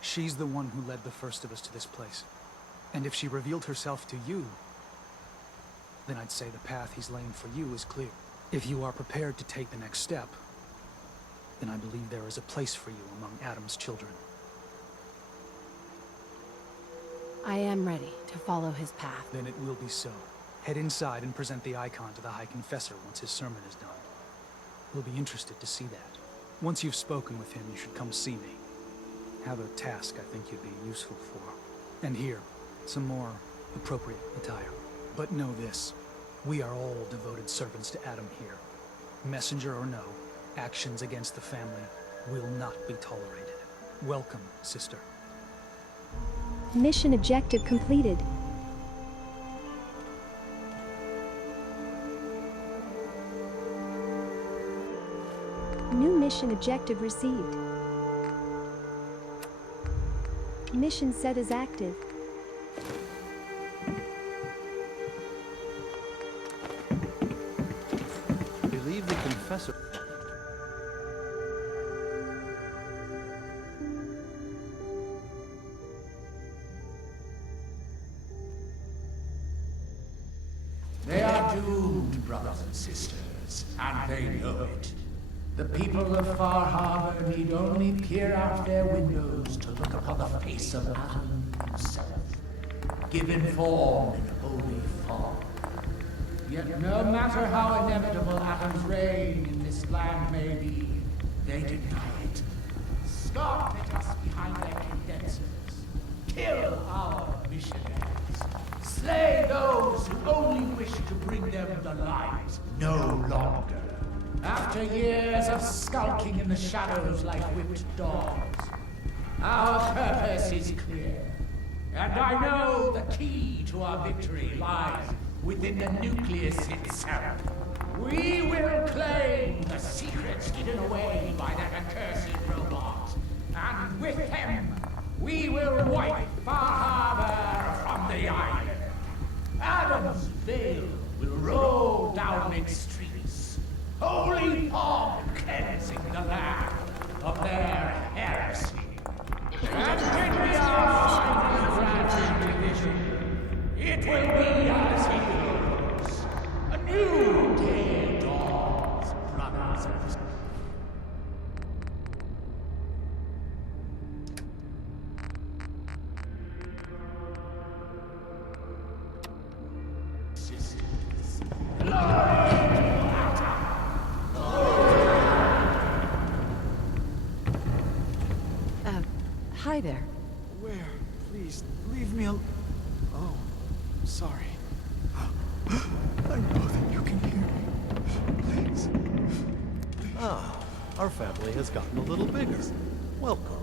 She's the one who led the first of us to this place. And if she revealed herself to you, then I'd say the path he's laying for you is clear. If you are prepared to take the next step, then I believe there is a place for you among Adam's children. I am ready to follow his path. Then it will be so. Head inside and present the icon to the High Confessor once his sermon is done. He'll be interested to see that. Once you've spoken with him, you should come see me. Have a task I think you'd be useful for. And here, some more appropriate attire. But know this, we are all devoted servants to Adam here. Messenger or no, actions against the family will not be tolerated. Welcome, sister. Mission objective completed. New mission objective received. Mission set as active. Believe the confessor. They are doomed, brothers and sisters, and they know it. The people of Far Harbor need only peer out their windows to look upon the face of Adam himself, given form in holy fog. Yet no matter how inevitable Adam's reign in this land may be, they deny it. Scoff at us behind their condensers. Kill our missionaries. Slay those who only wish to bring them the light no longer. After years of skulking in the shadows like whipped dogs, our purpose is clear. And I know the key to our victory lies within the nucleus itself. We will claim the secrets hidden away by that accursed robot. And with them, we will wipe Far Harbor from the island. Adam's veil will roll down its streets. Holy fog cleansing the land of their heresy. And when we are finally granted division, it will be as he goes. A new day dawns, brothers and sisters. Hi there. Where? Please, leave me alone. Oh, sorry. I know that you can hear me. Please. Ah, our family has gotten a little bigger. Welcome.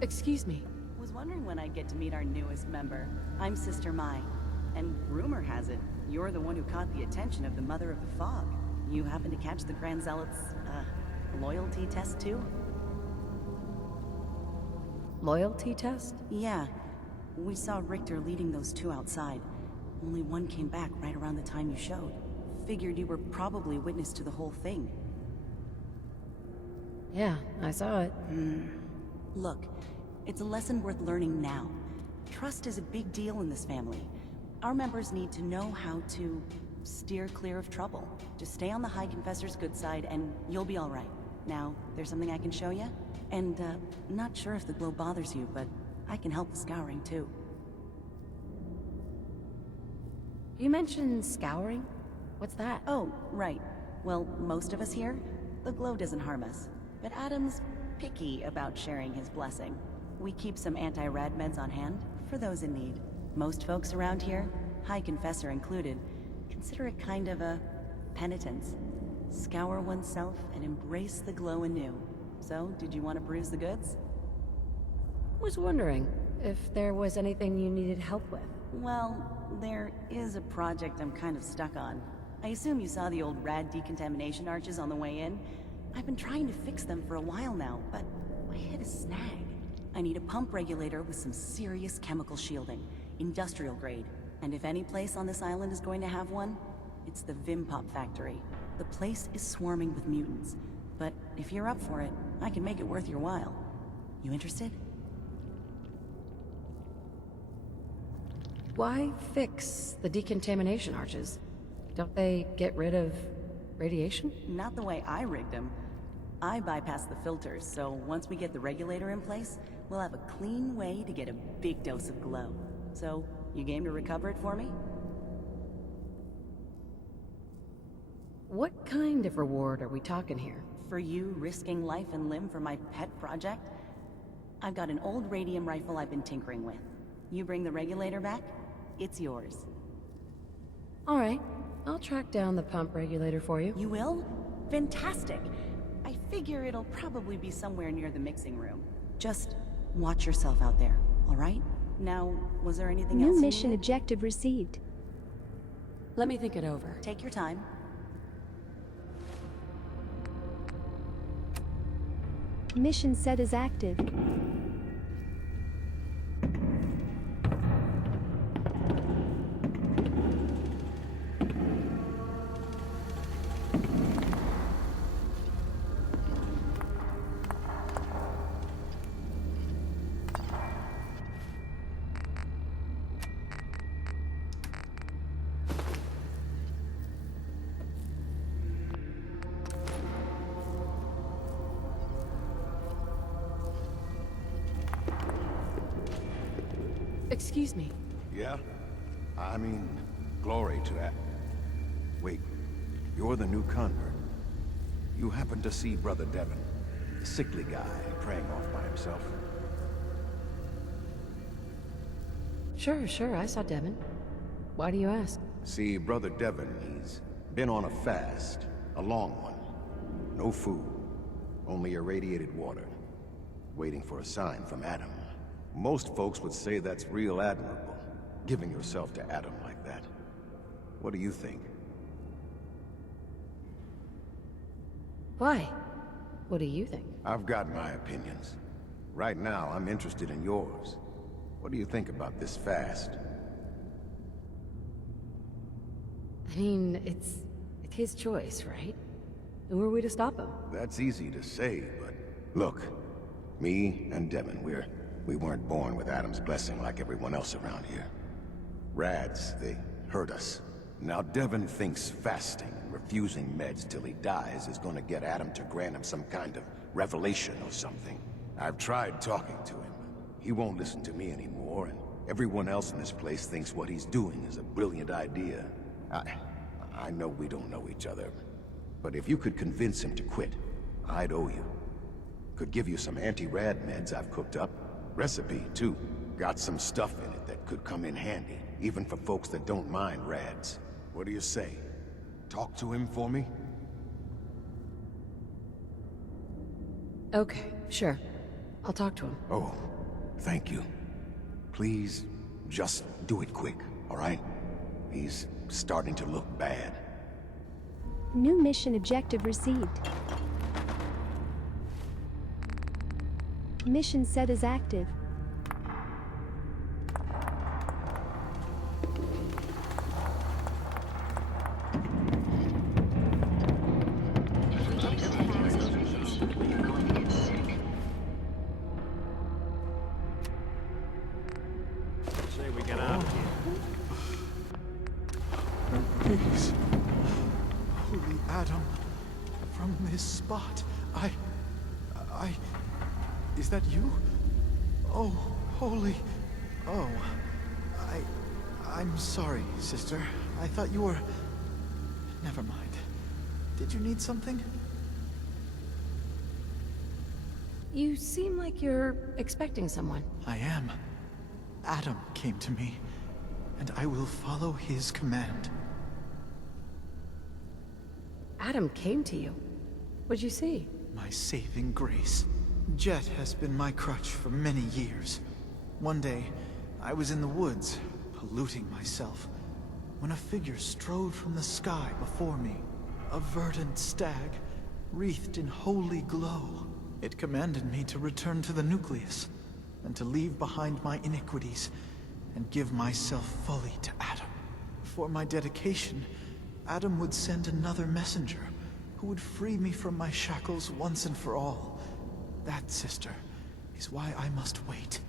Excuse me. Was wondering when I'd get to meet our newest member. I'm Sister Mai, and rumor has it, you're the one who caught the attention of the Mother of the Fog. You happen to catch the Grand Zealot's, loyalty test too? Loyalty test? Yeah. We saw Richter leading those two outside. Only one came back right around the time you showed. Figured you were probably witness to the whole thing. Yeah, I saw it. Look, it's a lesson worth learning now. Trust is a big deal in this family. Our members need to know how to steer clear of trouble. Just stay on the High Confessor's good side and you'll be alright. Now, there's something I can show you? And, not sure if the glow bothers you, but I can help with scouring too. You mentioned scouring? What's that? Oh, right. Well, most of us here, the glow doesn't harm us. But Adam's picky about sharing his blessing. We keep some anti-rad meds on hand for those in need. Most folks around here, High Confessor included, consider it kind of a penitence. Scour oneself and embrace the glow anew. So, did you want to bruise the goods? Was wondering if there was anything you needed help with. Well, there is a project I'm kind of stuck on. I assume you saw the old rad decontamination arches on the way in. I've been trying to fix them for a while now, but I hit a snag. I need a pump regulator with some serious chemical shielding, industrial grade. And if any place on this island is going to have one, it's the Vimpop factory. The place is swarming with mutants. But if you're up for it, I can make it worth your while. You interested? Why fix the decontamination arches? Don't they get rid of radiation? Not the way I rigged them. I bypassed the filters, so once we get the regulator in place, we'll have a clean way to get a big dose of glow. So, you game to recover it for me? What kind of reward are we talking here? For you risking life and limb for my pet project? I've got an old radium rifle I've been tinkering with. You bring the regulator back, it's yours. Alright, I'll track down the pump regulator for you. You will? Fantastic! I figure it'll probably be somewhere near the mixing room. Just watch yourself out there, alright? Now, was there anything else New you mission needed? objective received. Let me think it over. Take your time. Mission set as active. Excuse me. Yeah? I mean, glory to that. Wait, you're the new convert. You happen to see Brother Devon, the sickly guy praying off by himself? Sure, I saw Devon. Why do you ask? See, Brother Devon, he's been on a fast, a long one. No food, only irradiated water, waiting for a sign from Adam. Most folks would say that's real admirable, giving yourself to Adam like that. What do you think? Why? What do you think? I've got my opinions. Right now, I'm interested in yours. What do you think about this fast? I mean, it's his choice, right? Who are we to stop him? That's easy to say, but... Look, me and Devon, we weren't born with Adam's blessing like everyone else around here. Rads, they hurt us. Now Devon thinks fasting and refusing meds till he dies is gonna get Adam to grant him some kind of revelation or something. I've tried talking to him. He won't listen to me anymore, and everyone else in this place thinks what he's doing is a brilliant idea. I know we don't know each other, but if you could convince him to quit, I'd owe you. Could give you some anti-rad meds I've cooked up. Recipe, too. Got some stuff in it that could come in handy, even for folks that don't mind rads. What do you say? Talk to him for me? Okay, sure. I'll talk to him. Oh, thank you. Please, just do it quick, all right? He's starting to look bad. New mission objective received. Mission set as active. Please. Holy Adam. From this spot, Is that you? Oh, holy... Oh. I'm sorry, sister. I thought you were... Never mind. Did you need something? You seem like you're expecting someone. I am. Adam came to me, and I will follow his command. Adam came to you. What'd you see? My saving grace. Jet has been my crutch for many years. One day, I was in the woods, polluting myself, when a figure strode from the sky before me. A verdant stag, wreathed in holy glow. It commanded me to return to the nucleus, and to leave behind my iniquities, and give myself fully to Adam. For my dedication, Adam would send another messenger, who would free me from my shackles once and for all. That, sister, is why I must wait.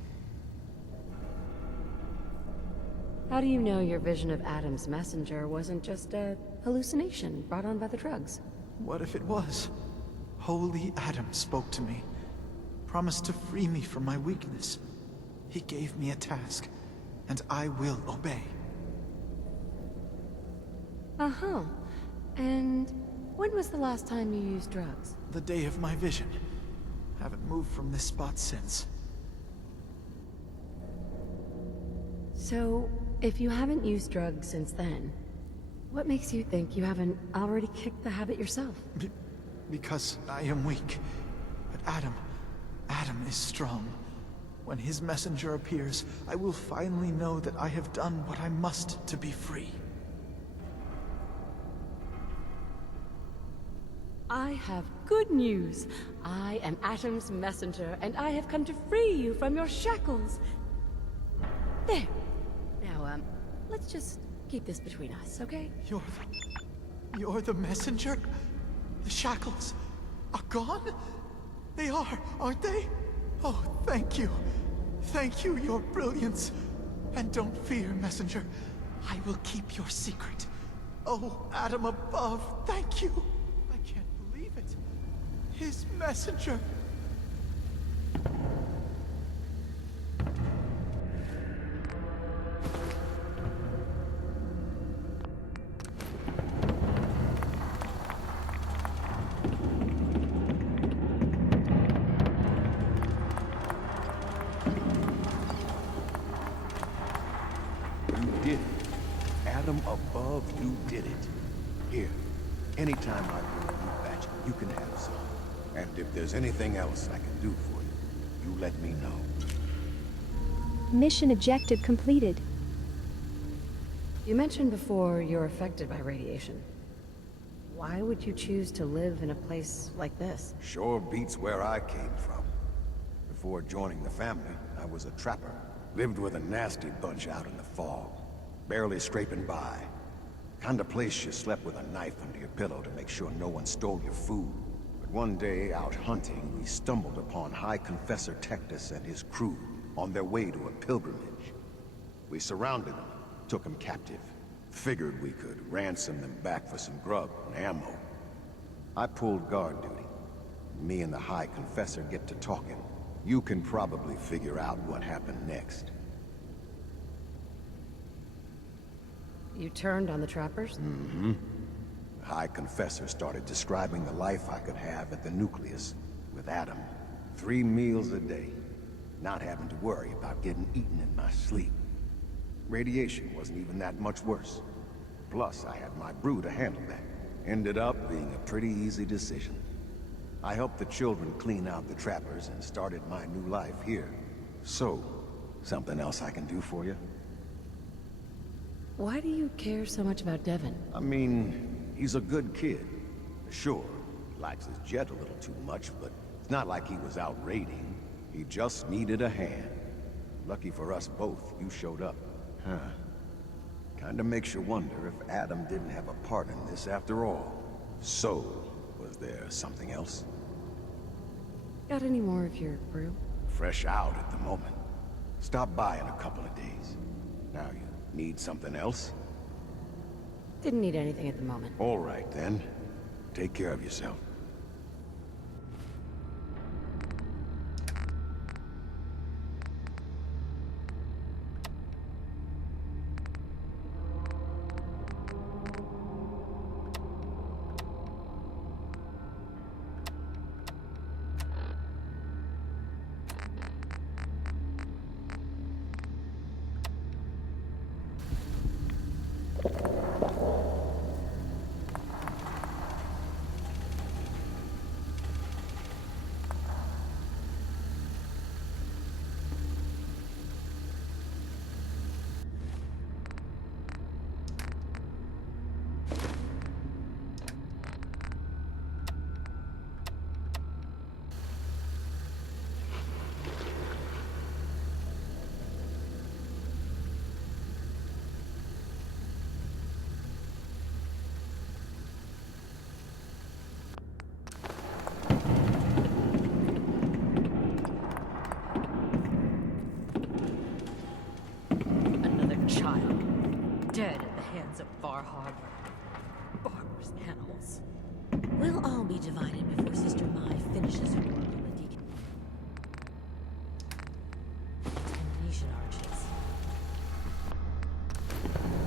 How do you know your vision of Adam's messenger wasn't just a hallucination brought on by the drugs? What if it was? Holy Adam spoke to me, promised to free me from my weakness. He gave me a task, and I will obey. Uh-huh. And when was the last time you used drugs? The day of my vision. Haven't moved from this spot since. So, if you haven't used drugs since then, what makes you think you haven't already kicked the habit yourself? Because I am weak. But Adam is strong. When his messenger appears, I will finally know that I have done what I must to be free. I have good news. I am Adam's messenger, and I have come to free you from your shackles. There. Now, let's just keep this between us, okay? You're the messenger? The shackles are gone? They are, aren't they? Oh, thank you. Thank you, your brilliance. And don't fear, messenger. I will keep your secret. Oh, Adam above, thank you. I can't believe it. His messenger. Above, you did it. Here, anytime I bring a new batch, you can have some. And if there's anything else I can do for you, you let me know. Mission objective completed. You mentioned before you're affected by radiation. Why would you choose to live in a place like this? Sure beats where I came from. Before joining the family, I was a trapper. Lived with a nasty bunch out in the fog. Barely scraping by. Kind of place you slept with a knife under your pillow to make sure no one stole your food. But one day, out hunting, we stumbled upon High Confessor Tectus and his crew on their way to a pilgrimage. We surrounded them, took them captive. Figured we could ransom them back for some grub and ammo. I pulled guard duty. Me and the High Confessor get to talking. You can probably figure out what happened next. You turned on the trappers? Mm-hmm. The High Confessor started describing the life I could have at the nucleus with Adam. 3 meals a day. Not having to worry about getting eaten in my sleep. Radiation wasn't even that much worse. Plus, I had my brew to handle that. Ended up being a pretty easy decision. I helped the children clean out the trappers and started my new life here. So, something else I can do for you? Why do you care so much about Devin? I mean, he's a good kid. Sure, he likes his jet a little too much, but it's not like he was out raiding. He just needed a hand. Lucky for us both, you showed up. Huh. Kinda makes you wonder if Adam didn't have a part in this after all. So, was there something else? Got any more of your brew? Fresh out at the moment. Stop by in a couple of days. Now you need something else? Didn't need anything at the moment. All right, then. Take care of yourself. Dead at the hands of Far Harbor. Barbarous animals. We'll all be divided before Sister Mai finishes her work on the decontamination arches.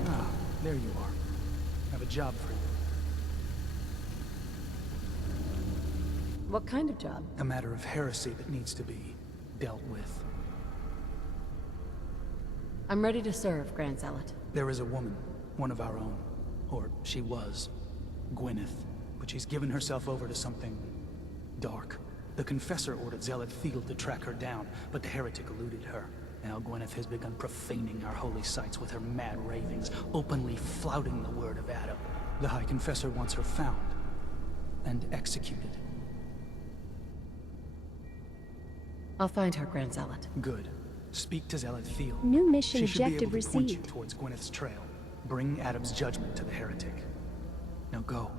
Ah, there you are. I have a job for you. What kind of job? A matter of heresy that needs to be dealt with. I'm ready to serve, Grand Zealot. There is a woman, one of our own. Or she was. Gwyneth. But she's given herself over to something dark. The Confessor ordered Zealot Field to track her down, but the heretic eluded her. Now Gwyneth has begun profaning our holy sites with her mad ravings, openly flouting the word of Adam. The High Confessor wants her found and executed. I'll find her, Grand Zealot. Good. Speak to Zealot Field. New mission She should be objective able to point you received. towards Gwyneth's trail. Bring Adam's judgment to the heretic. Now go.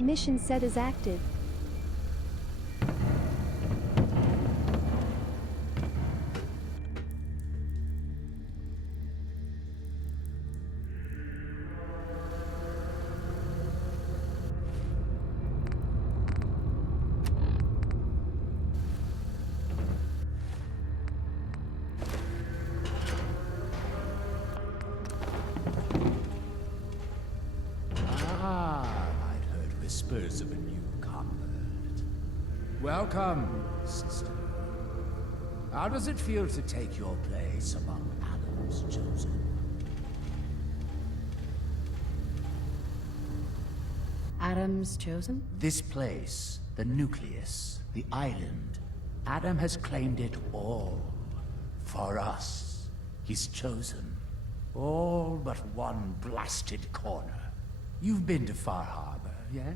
Mission set is active. I'd heard whispers of a new convert. Welcome, sister. How does it feel to take your place among Adam's chosen? Adam's chosen? This place, the nucleus, the island, Adam has claimed it all. For us, he's chosen. All but one blasted corner. You've been to Far Harbor, yes?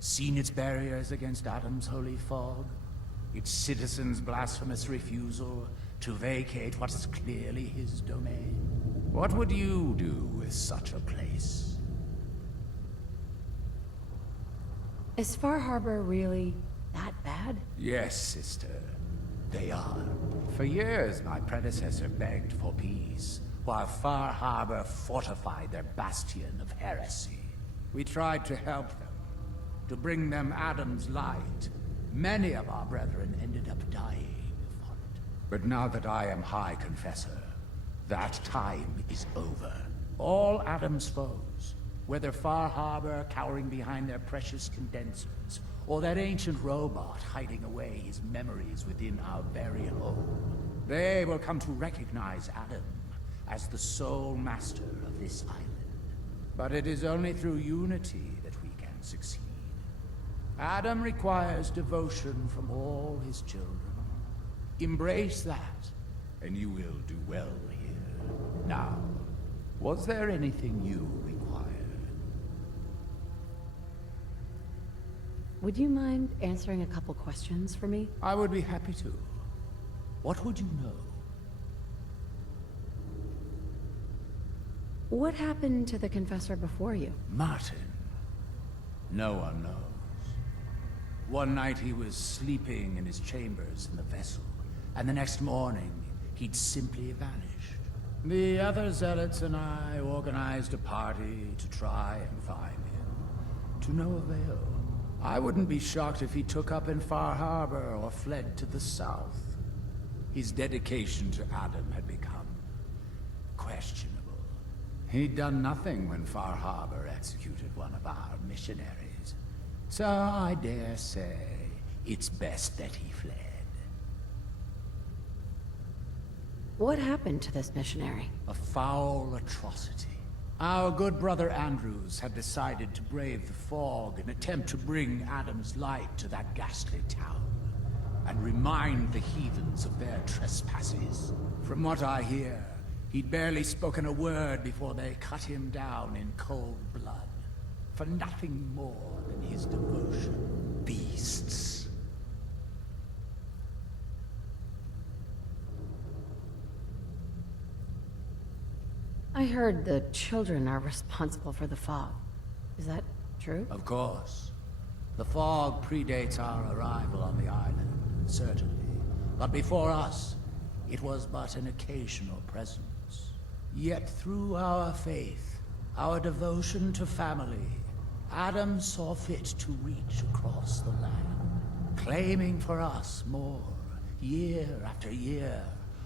Seen its barriers against Adam's holy fog? Its citizens' blasphemous refusal to vacate what is clearly his domain? What would you do with such a place? Is Far Harbor really that bad? Yes, sister. They are. For years, my predecessor begged for peace, while Far Harbor fortified their bastion of heresy. We tried to help them, to bring them Adam's light. Many of our brethren ended up dying for it. But now that I am High Confessor, that time is over. All Adam's foes, whether Far Harbor cowering behind their precious condensers, or that ancient robot hiding away his memories within our very home, they will come to recognize Adam as the sole master of this island. But it is only through unity that we can succeed. Adam requires devotion from all his children. Embrace that, and you will do well here. Now, was there anything you required? Would you mind answering a couple questions for me? I would be happy to. What would you know? What happened to the Confessor before you? Martin. No one knows. One night he was sleeping in his chambers in the vessel, and the next morning he'd simply vanished. The other zealots and I organized a party to try and find him. To no avail. I wouldn't be shocked if he took up in Far Harbor or fled to the south. His dedication to Adam had become questionable. He'd done nothing when Far Harbor executed one of our missionaries. So I dare say it's best that he fled. What happened to this missionary? A foul atrocity. Our good brother Andrews had decided to brave the fog and attempt to bring Adam's light to that ghastly town, and remind the heathens of their trespasses. From what I hear, he'd barely spoken a word before they cut him down in cold blood, for nothing more than his devotion. Beasts. I heard the children are responsible for the fog. Is that true? Of course. The fog predates our arrival on the island, certainly. But before us, it was but an occasional presence. Yet through our faith, our devotion to family, Adam saw fit to reach across the land, claiming for us more, year after year,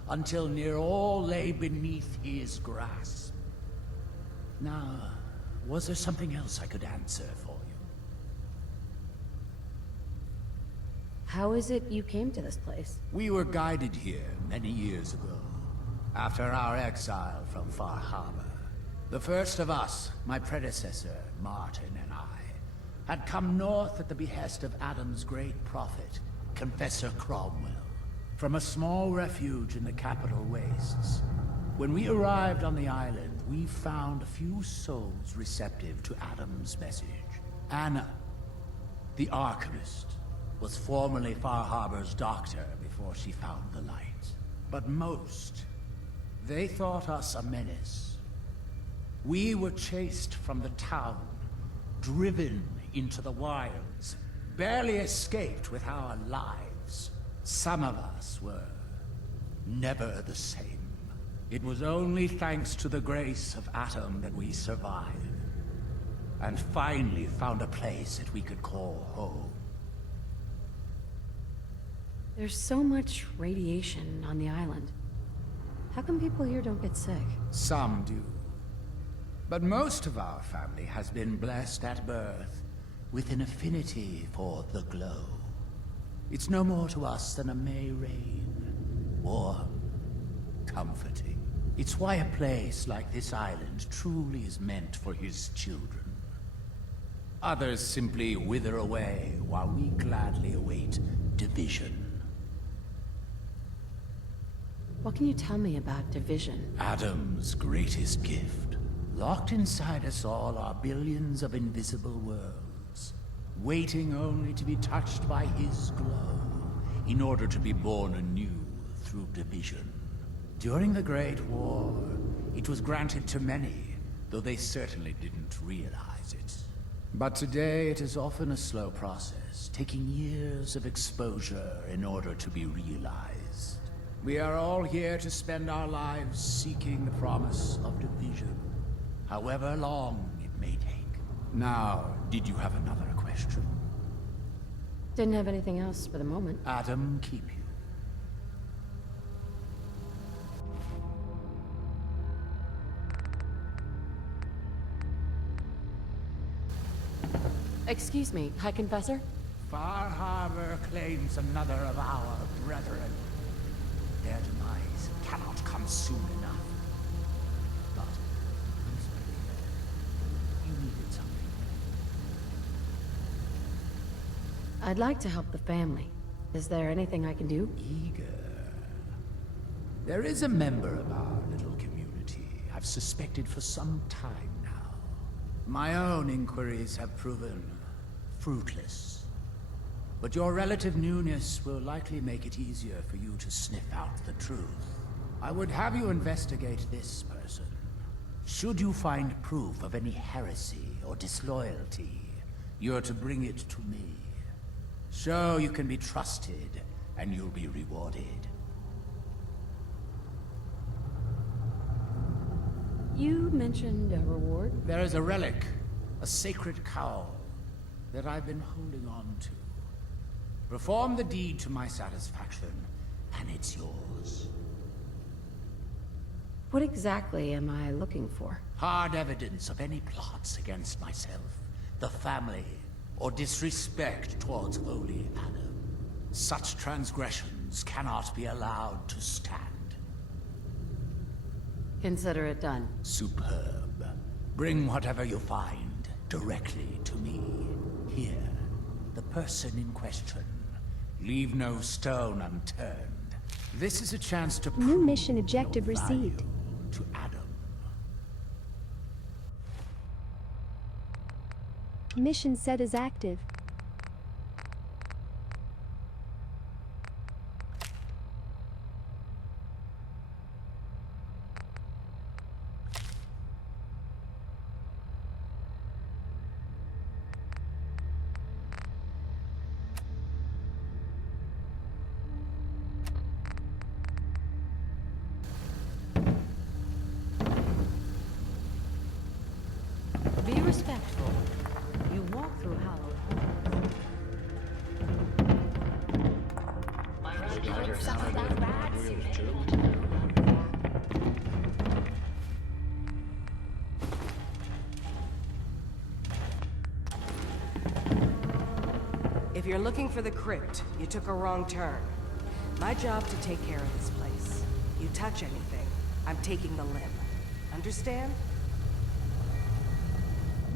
until near all lay beneath his grasp. Now, was there something else I could answer for you? How is it you came to this place? We were guided here many years ago, after our exile from Far Harbor. The first of us, my predecessor, Martin, and I, had come north at the behest of Adam's great prophet, Confessor Cromwell, from a small refuge in the capital wastes. When we arrived on the island, we found a few souls receptive to Adam's message. Anna, the archivist, was formerly Far Harbor's doctor before she found the light. But most, they thought us a menace. We were chased from the town, driven into the wilds, barely escaped with our lives. Some of us were never the same. It was only thanks to the grace of Adam that we survived, and finally found a place that we could call home. There's so much radiation on the island. How come people here don't get sick? Some do. But most of our family has been blessed at birth with an affinity for the glow. It's no more to us than a May rain. Warm, comforting. It's why a place like this island truly is meant for his children. Others simply wither away while we gladly await division. What can you tell me about division? Adam's greatest gift. Locked inside us all are billions of invisible worlds, waiting only to be touched by his glow, in order to be born anew through division. During the Great War, it was granted to many, though they certainly didn't realize it. But today it is often a slow process, taking years of exposure in order to be realized. We are all here to spend our lives seeking the promise of division, however long it may take. Now, did you have another question? Didn't have anything else for the moment. Adam, keep you. Excuse me, High Confessor? Far Harbor claims another of our brethren. Their demise cannot come soon enough. But, you needed something. I'd like to help the family. Is there anything I can do? Eager. There is a member of our little community I've suspected for some time now. My own inquiries have proven fruitless. But your relative newness will likely make it easier for you to sniff out the truth. I would have you investigate this person. Should you find proof of any heresy or disloyalty, you're to bring it to me. Show you can be trusted, and you'll be rewarded. You mentioned a reward? There is a relic, a sacred cowl, that I've been holding on to. Perform the deed to my satisfaction, and it's yours. What exactly am I looking for? Hard evidence of any plots against myself, the family, or disrespect towards holy Adam. Such transgressions cannot be allowed to stand. Consider it done. Superb. Bring whatever you find directly to me. Here, the person in question. Leave no stone unturned. This is a chance to prove New mission objective your value received. to Adam. Mission set as active. Be respectful. You walk through hollow. If you're looking for the crypt, you took a wrong turn. My job to take care of this place. You touch anything, I'm taking the limb. Understand?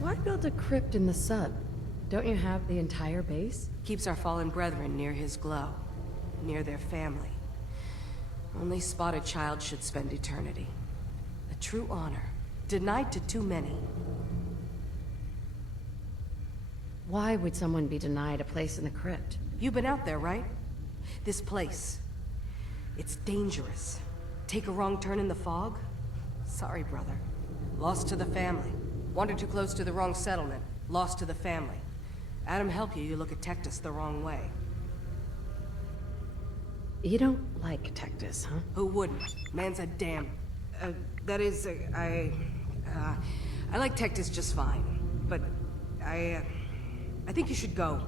Why build a crypt in the sub? Don't you have the entire base? Keeps our fallen brethren near his glow. Near their family. Only spotted child should spend eternity. A true honor. Denied to too many. Why would someone be denied a place in the crypt? You've been out there, right? This place. It's dangerous. Take a wrong turn in the fog? Sorry, brother. Lost to the family. Wandered too close to the wrong settlement. Lost to the family. Adam help you, you look at Tectus the wrong way. You don't like Tectus, huh? Who wouldn't? Man's a damn... that is, I like Tectus just fine. But, I think you should go.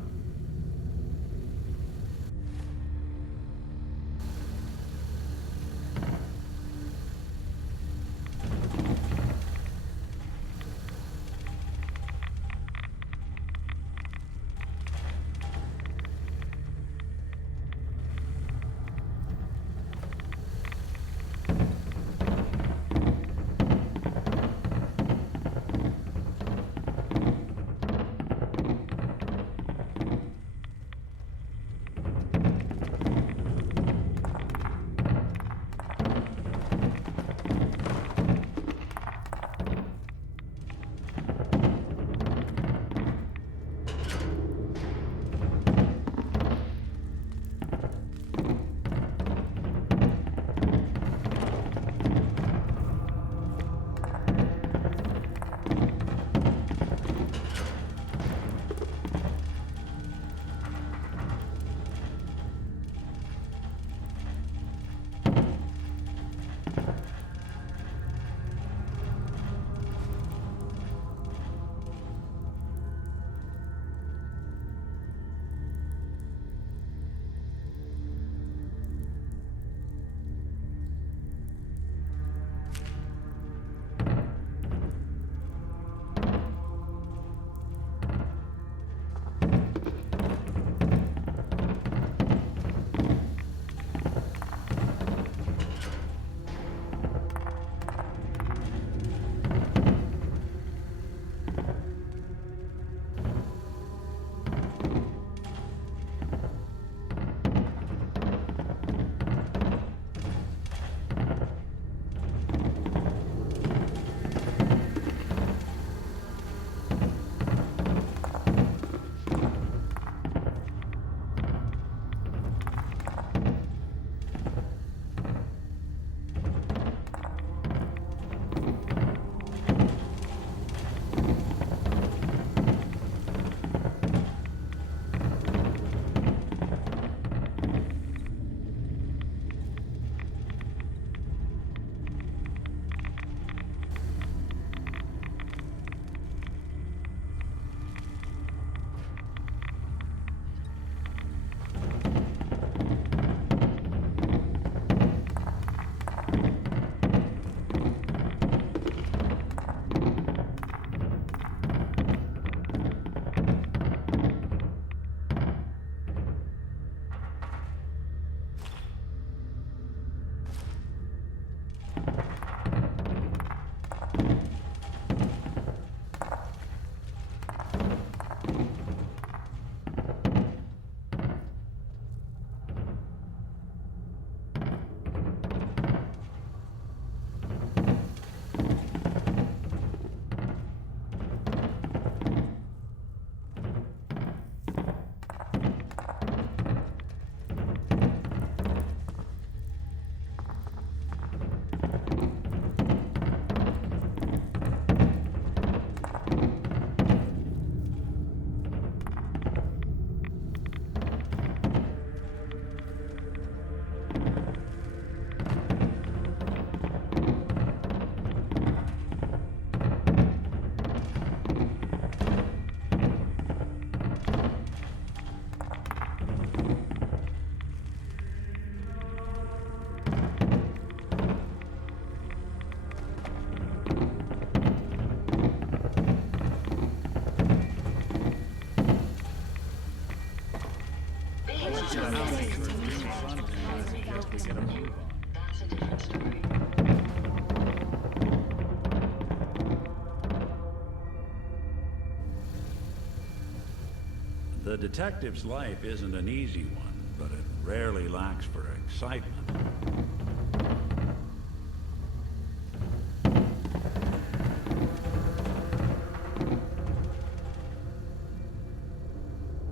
The detective's life isn't an easy one, but it rarely lacks for excitement.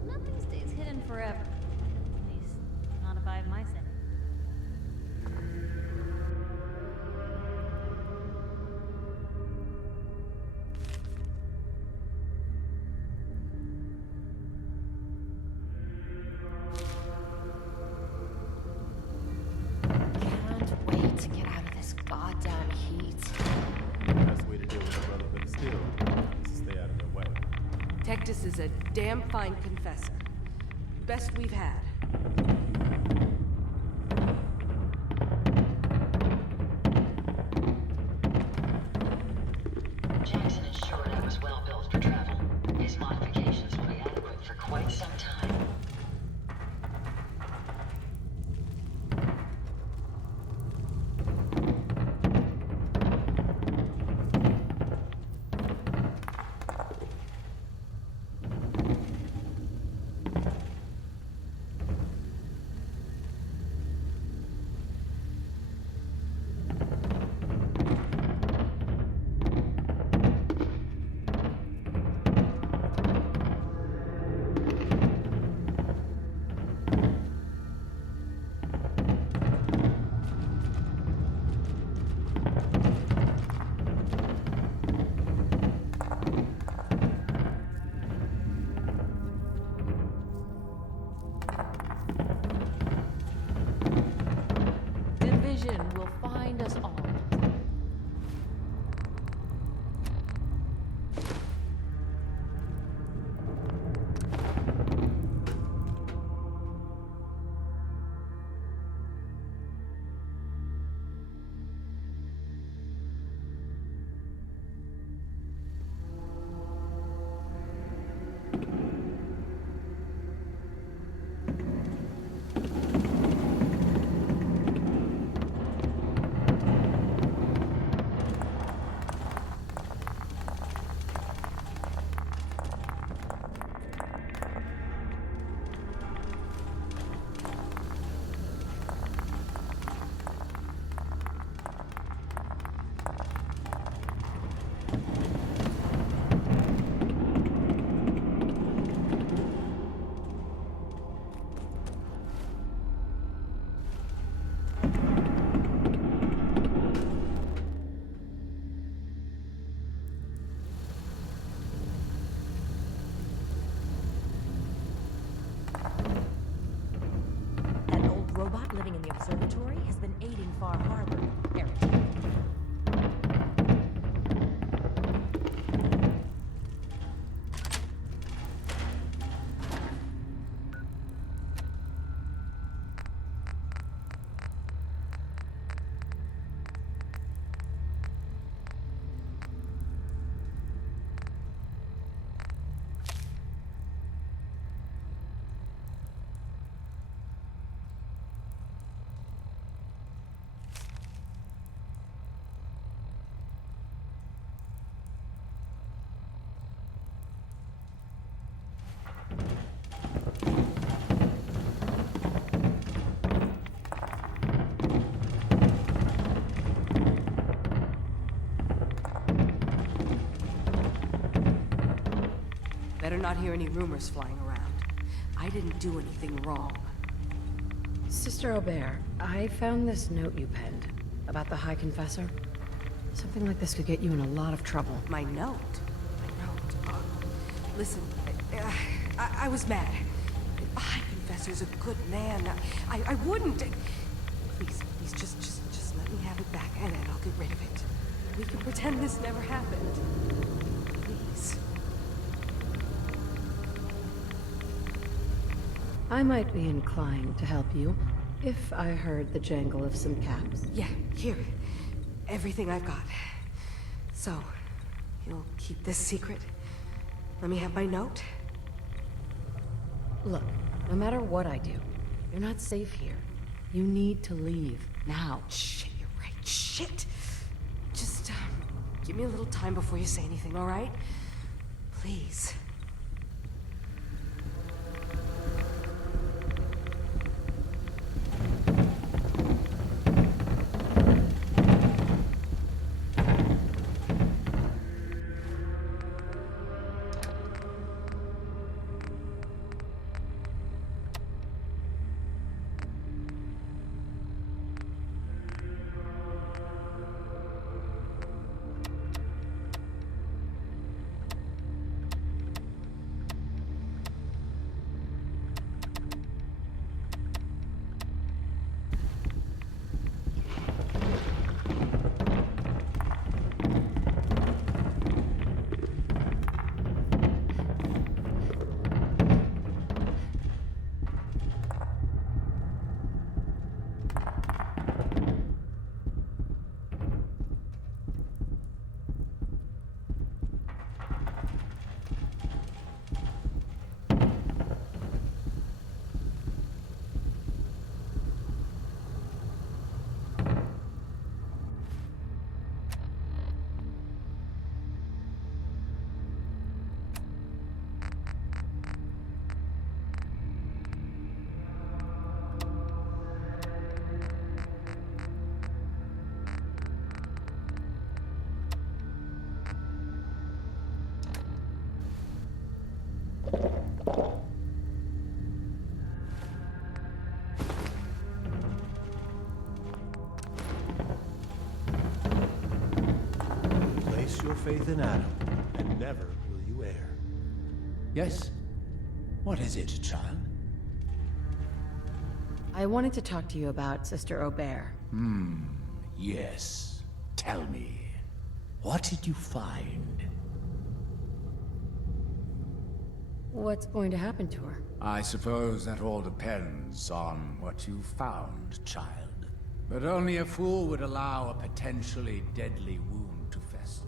Nothing stays hidden forever. At least, not if I have my say. Can't wait to get out of this goddamn heat. Best way to deal with a brother with a still is to stay out of their way. Tectus is a damn fine confessor. Best we've had. Jackson ensured I was well built for travel. His modifications will be adequate for quite some time. Division will find us all. That old robot living in the observatory has been aiding Far Harbor. Eric. Better not hear any rumors flying around. I didn't do anything wrong. Sister Aubert, I found this note you penned about the High Confessor. Something like this could get you in a lot of trouble. My note? My note? Listen, I was mad. The High Confessor's a good man. I wouldn't... Please, just let me have it back and I'll get rid of it. We can pretend this never happened. Please. I might be inclined to help you if I heard the jangle of some caps. Yeah, here. Everything I've got. So, you'll keep this secret? Let me have my note? Look, no matter what I do, you're not safe here. You need to leave, now. Shit, you're right. Shit! Just, give me a little time before you say anything, all right? Please. faith in Adam, and never will you err. Yes? What is it, child? I wanted to talk to you about Sister Aubert. Yes. Tell me. What did you find? What's going to happen to her? I suppose that all depends on what you found, child. But only a fool would allow a potentially deadly wound to fester.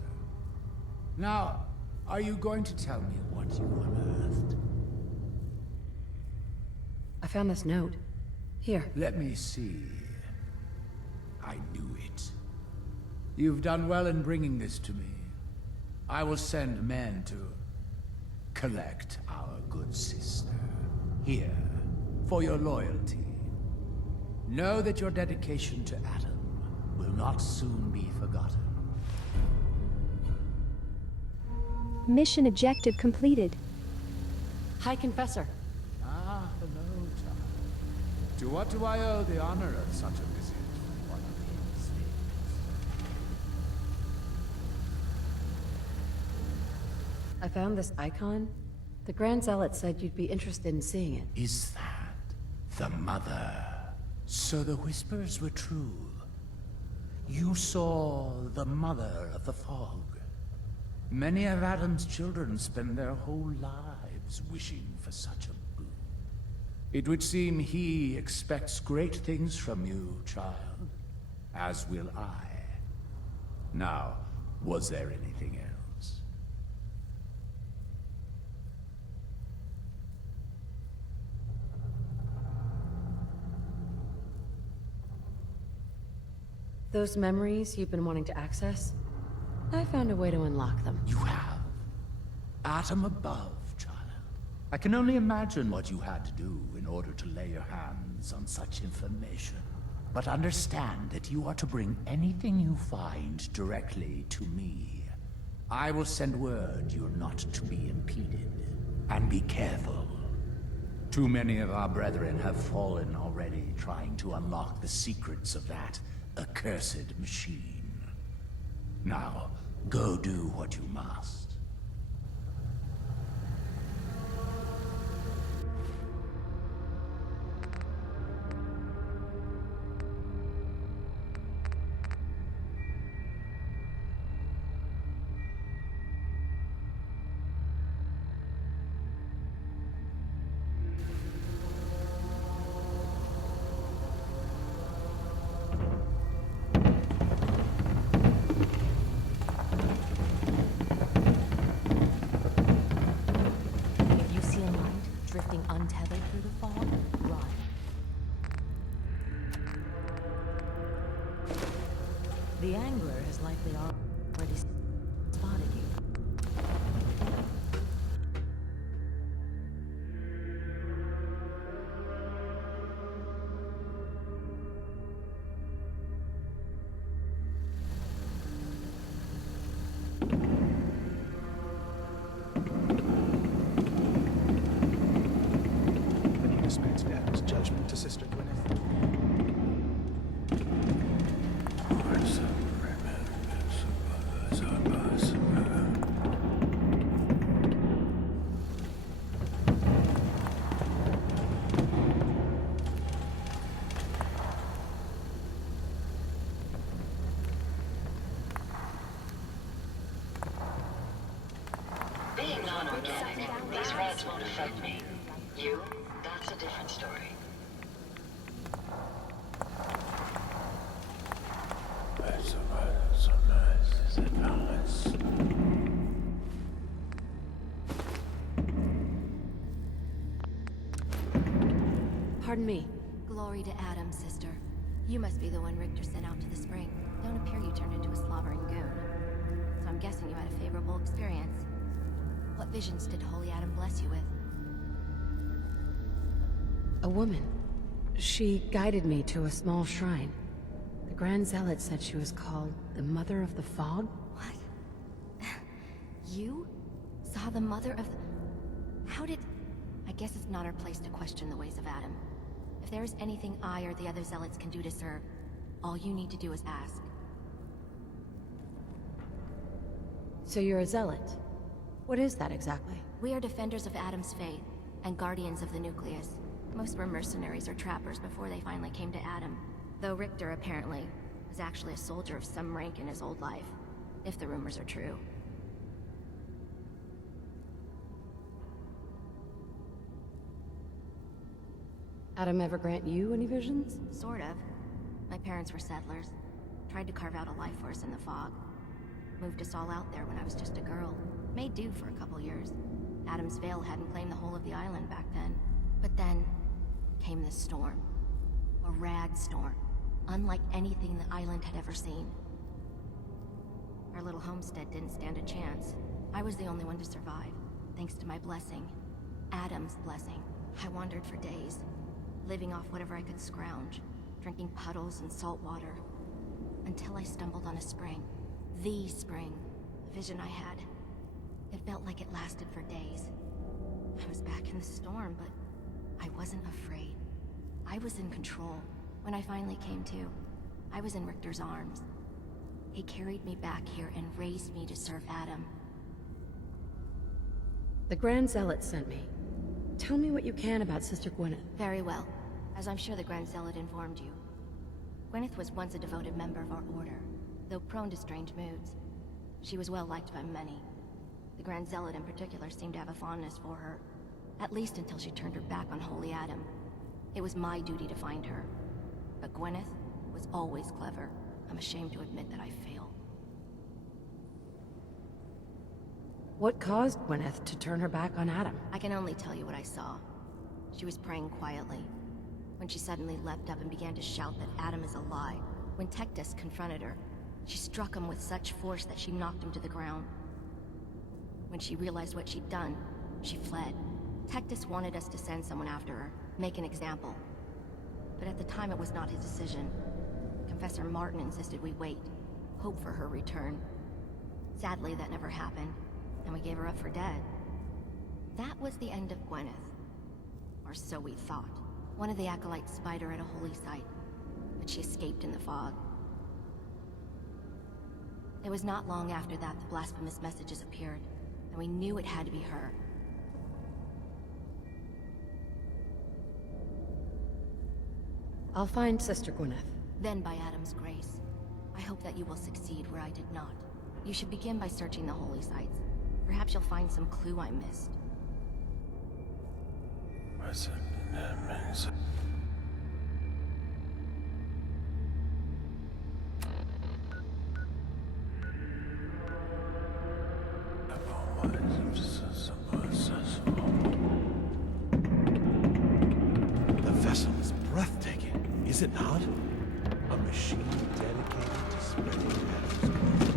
Now, are you going to tell me what you unearthed? I found this note. Here. Let me see. I knew it. You've done well in bringing this to me. I will send men to collect our good sister. Here, for your loyalty. Know that your dedication to Adam will not soon be forgotten. Mission objective completed. High Confessor. Ah, hello, child. To what do I owe the honor of such a visit from one of these things? I found this icon. The Grand Zealot said you'd be interested in seeing it. Is that the mother? So the whispers were true. You saw the mother of the fog. Many of Adam's children spend their whole lives wishing for such a boon. It would seem he expects great things from you, child. As will I. Now, was there anything else? Those memories you've been wanting to access? I found a way to unlock them. You have? Atom above, child. I can only imagine what you had to do in order to lay your hands on such information. But understand that you are to bring anything you find directly to me. I will send word you're not to be impeded. And be careful. Too many of our brethren have fallen already trying to unlock the secrets of that accursed machine. Now, go do what you must. Drifting untethered through the fog, run. The angler has likely already spotted you. Dispensed Adam's judgment to Sister Gwyneth. Being non-organic, these rats won't affect me. You? That's a different story. Pardon me. Glory to Adam, sister. You must be the one Richter sent out to the spring. Don't appear you turned into a slobbering goon. So I'm guessing you had a favorable experience. What visions did Holy Adam bless you with? A woman. She guided me to a small shrine. The Grand Zealot said she was called the Mother of the Fog? What? You saw the mother of the... How did... I guess it's not our place to question the ways of Adam. If there is anything I or the other Zealots can do to serve, all you need to do is ask. So you're a zealot. What is that exactly? We are defenders of Adam's faith, and guardians of the nucleus. Most were mercenaries or trappers before they finally came to Adam. Though Richter, apparently, was actually a soldier of some rank in his old life. If the rumors are true. Adam ever grant you any visions? Sort of. My parents were settlers. Tried to carve out a life for us in the fog. Moved us all out there when I was just a girl. Made do for a couple years. Adam's Veil hadn't claimed the whole of the island back then. But then came this storm. A rad storm. Unlike anything the island had ever seen. Our little homestead didn't stand a chance. I was the only one to survive, thanks to my blessing. Adam's blessing. I wandered for days, living off whatever I could scrounge, drinking puddles and salt water, until I stumbled on a spring. The spring. A vision I had. It felt like it lasted for days. I was back in the storm, but I wasn't afraid. I was in control. When I finally came to, I was in Richter's arms. He carried me back here and raised me to serve Adam. The Grand Zealot sent me. Tell me what you can about Sister Gwyneth. Very well, as I'm sure the Grand Zealot informed you. Gwyneth was once a devoted member of our order, though prone to strange moods. She was well liked by many. The Grand Zealot in particular seemed to have a fondness for her, at least until she turned her back on Holy Adam. It was my duty to find her. But Gwyneth was always clever. I'm ashamed to admit that I failed. What caused Gwyneth to turn her back on Adam? I can only tell you what I saw. She was praying quietly, when she suddenly leapt up and began to shout that Adam is a lie. When Tectus confronted her, she struck him with such force that she knocked him to the ground. When she realized what she'd done, she fled. Tectus wanted us to send someone after her, make an example. But at the time it was not his decision. Confessor Martin insisted we wait, hope for her return. Sadly, that never happened, and we gave her up for dead. That was the end of Gwyneth. Or so we thought. One of the acolytes spied her at a holy site, but she escaped in the fog. It was not long after that the blasphemous messages appeared, and we knew it had to be her. I'll find Sister Gwyneth. Then by Adam's grace, I hope that you will succeed where I did not. You should begin by searching the holy sites. Perhaps you'll find some clue I missed. The vessel is breathtaking, is it not? A machine dedicated to spreading Adam's glory.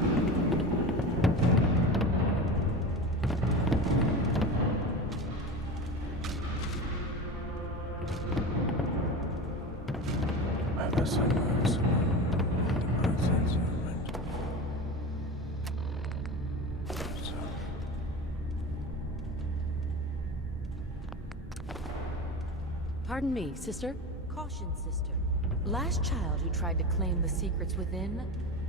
Pardon me, sister? Caution, sister. Last child who tried to claim the secrets within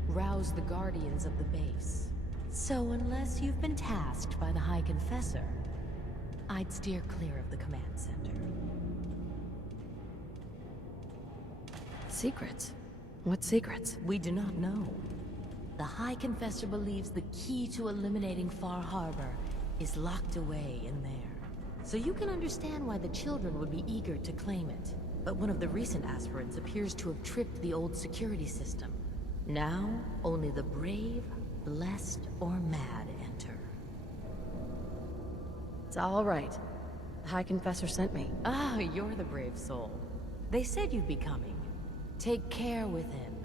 roused the guardians of the base. So unless you've been tasked by the High Confessor, I'd steer clear of the command center. Secrets? What secrets? We do not know. The High Confessor believes the key to eliminating Far Harbor is locked away in there. So you can understand why the children would be eager to claim it. But one of the recent aspirants appears to have tripped the old security system. Now, only the brave, blessed, or mad enter. It's all right. The High Confessor sent me. Ah, you're the brave soul. They said you'd be coming. Take care with him.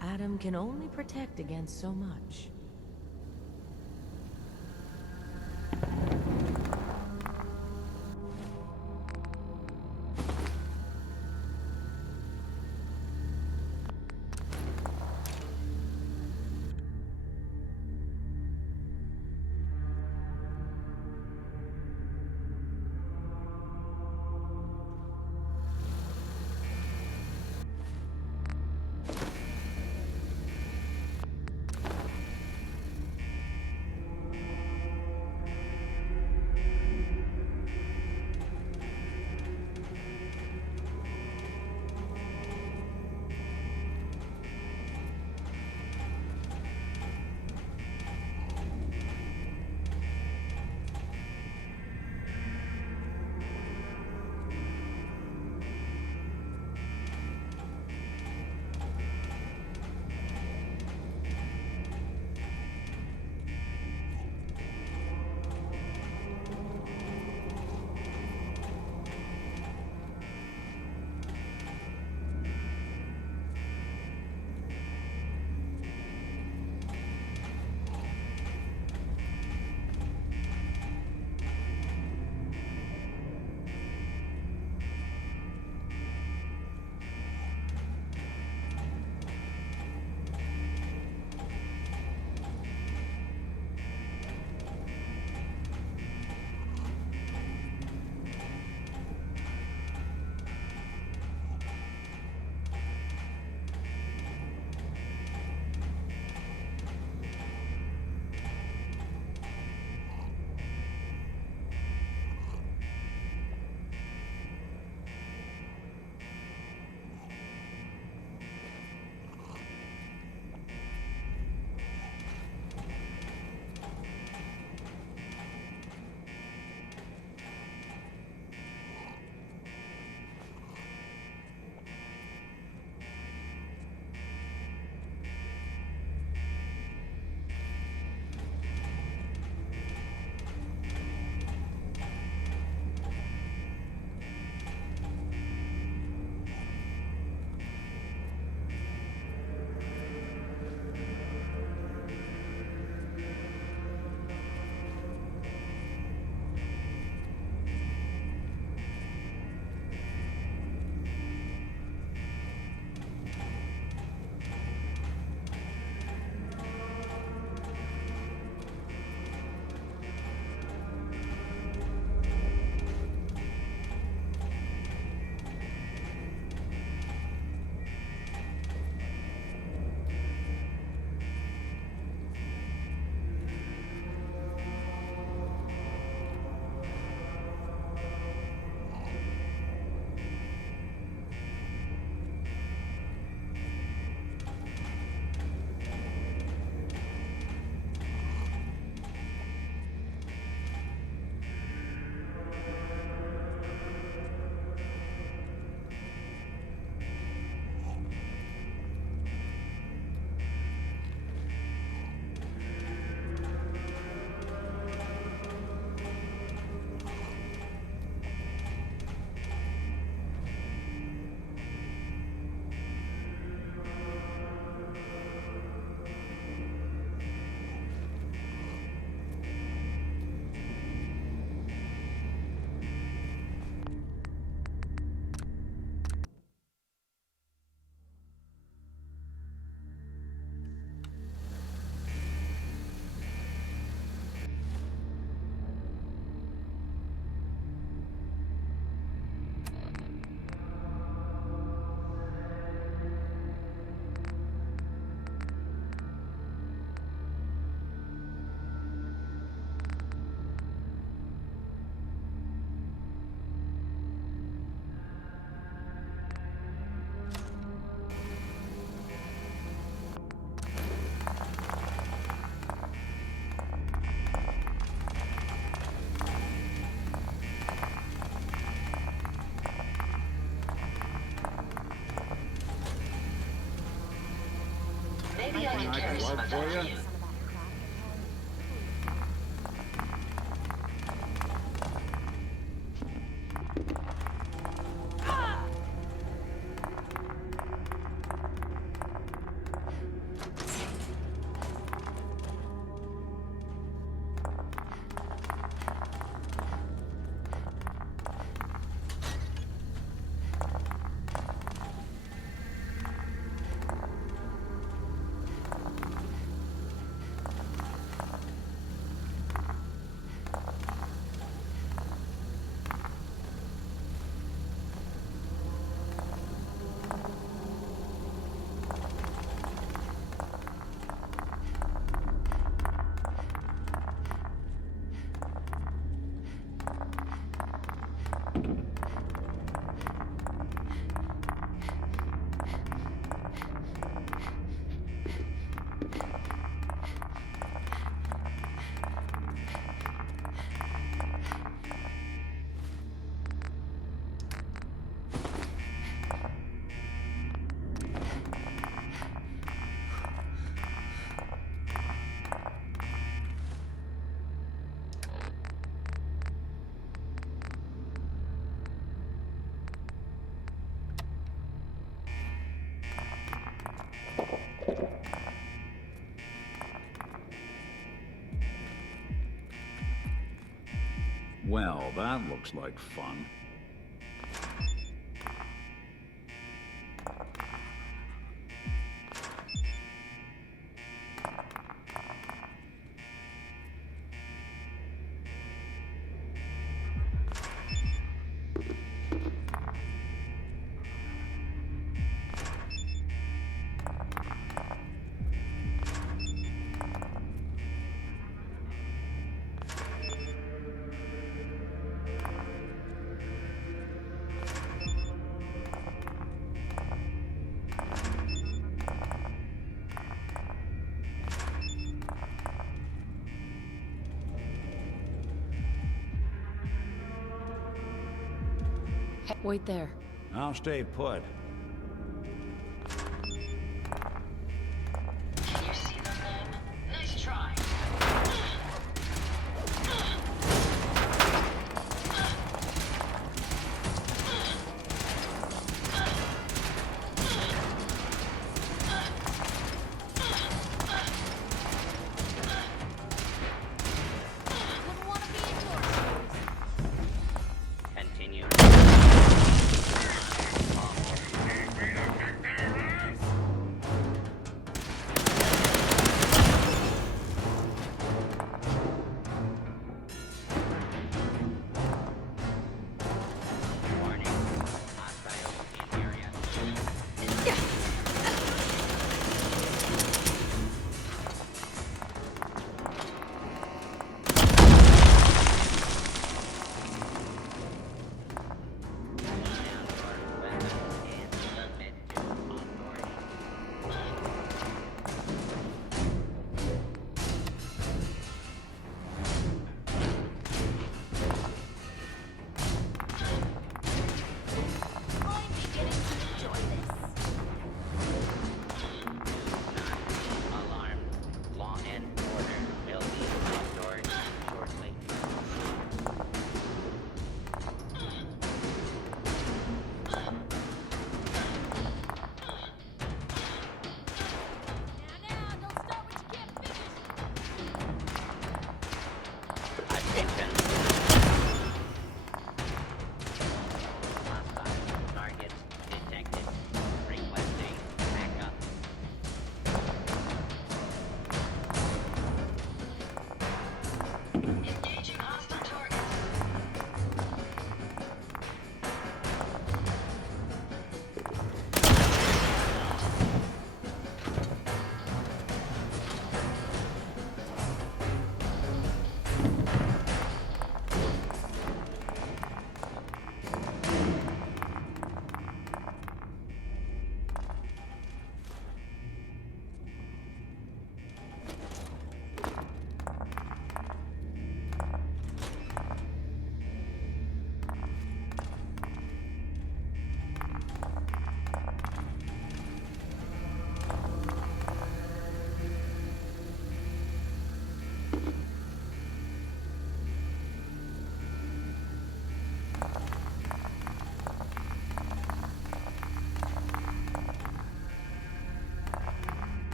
Adam can only protect against so much. What for you? Well, that looks like fun. Wait there. I'll stay put. Can you see them then? Nice try. Continue.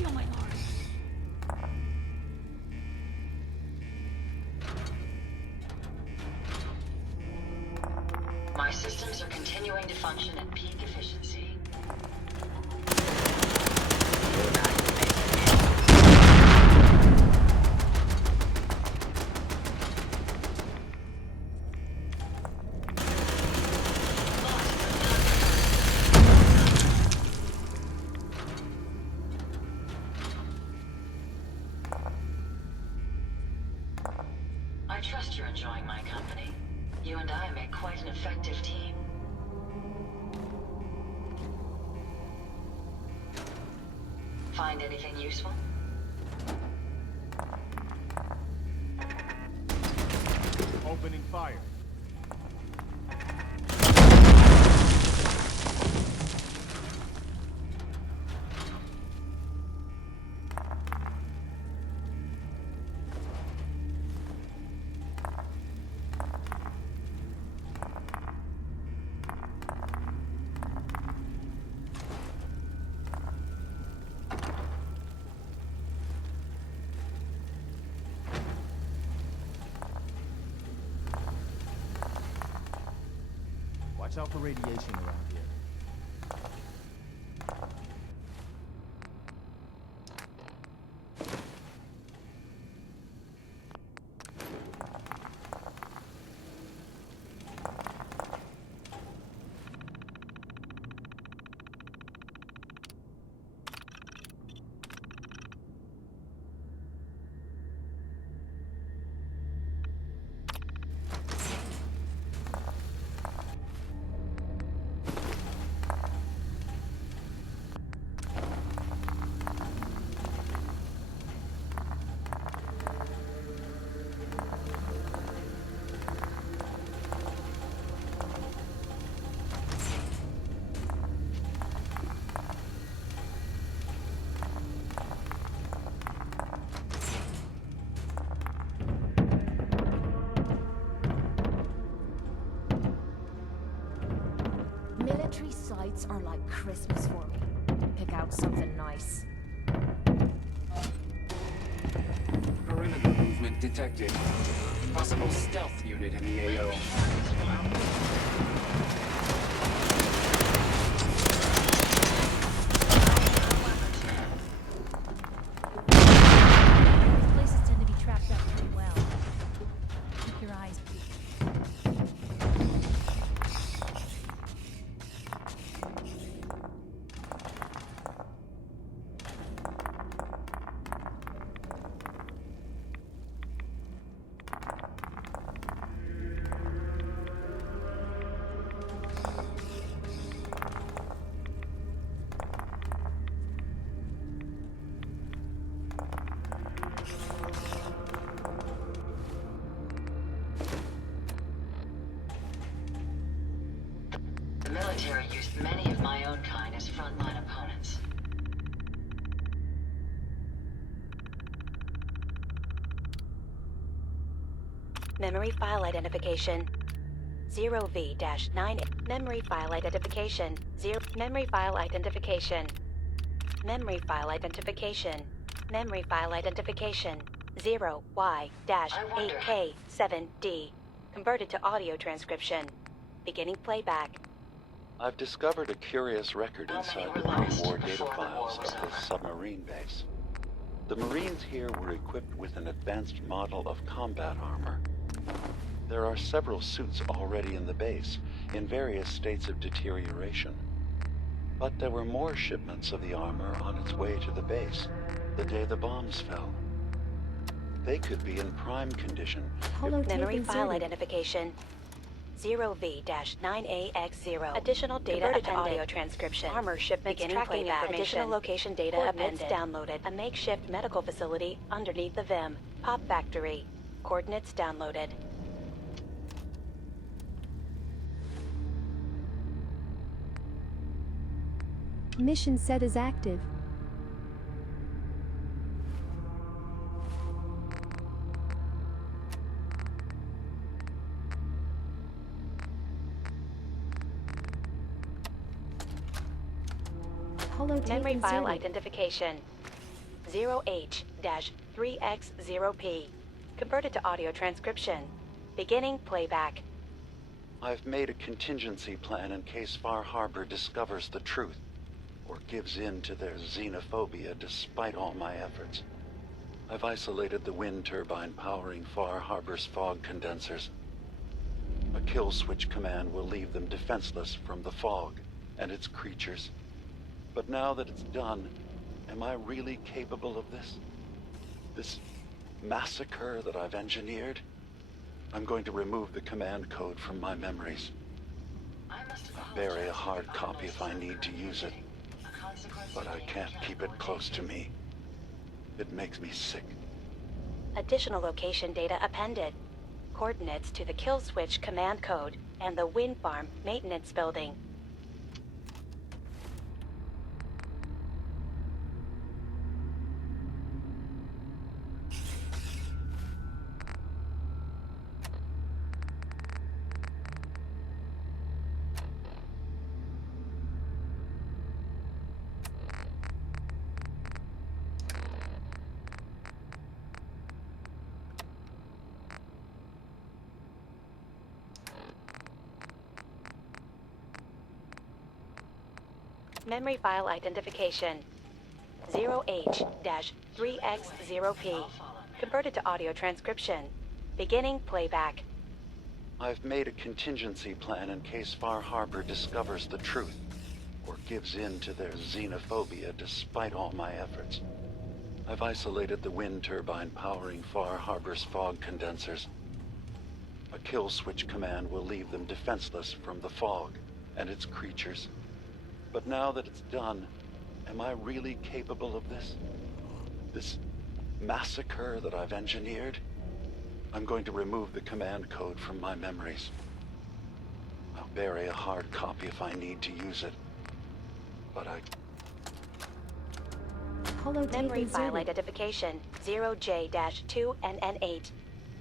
Feel my arm. My systems are continuing to function at peak efficiency. I trust you're enjoying my company. You and I make quite an effective team. Find anything useful? Opening fire. Watch out for radiation around here. Military sites are like Christmas for me. Pick out something nice. Perimeter movement detected. Possible stealth unit in the AO. These places tend to be trapped up pretty well. Keep your eyes peeled. The military used many of my own kind as frontline opponents. Memory file identification 0V-9. Memory file identification 0. Memory file identification. Memory file identification. Memory file identification 0Y-8K7D. Converted to audio transcription. Beginning playback. I've discovered a curious record inside the pre-war data files of this submarine base. The Marines here were equipped with an advanced model of combat armor. There are several suits already in the base, in various states of deterioration. But there were more shipments of the armor on its way to the base the day the bombs fell. They could be in prime condition. Memory file identification 0V-9AX0. Additional data Converted to audio transcription. Armor shipments tracking information. Additional location data appended. Downloaded. A makeshift medical facility underneath the VIM. Pop factory. Coordinates downloaded. Mission set is active. Memory file identification 0H-3X0P. Converted to audio transcription. Beginning playback. I've made a contingency plan in case Far Harbor discovers the truth, or gives in to their xenophobia despite all my efforts. I've isolated the wind turbine powering Far Harbor's fog condensers. A kill switch command will leave them defenseless from the fog and its creatures. But now that it's done, am I really capable of this? This massacre that I've engineered? I'm going to remove the command code from my memories. I'll bury a hard copy if I need to use it. But I can't keep it close to me. It makes me sick. Additional location data appended. Coordinates to the kill switch command code and the wind farm maintenance building. Memory file identification 0H-3X0P. Converted to audio transcription. Beginning playback. I've made a contingency plan in case Far Harbor discovers the truth, or gives in to their xenophobia despite all my efforts. I've isolated the wind turbine powering Far Harbor's fog condensers. A kill switch command will leave them defenseless from the fog and its creatures. But now that it's done, am I really capable of this? This massacre that I've engineered? I'm going to remove the command code from my memories. I'll bury a hard copy if I need to use it. But Memory file identification 0J-2NN8.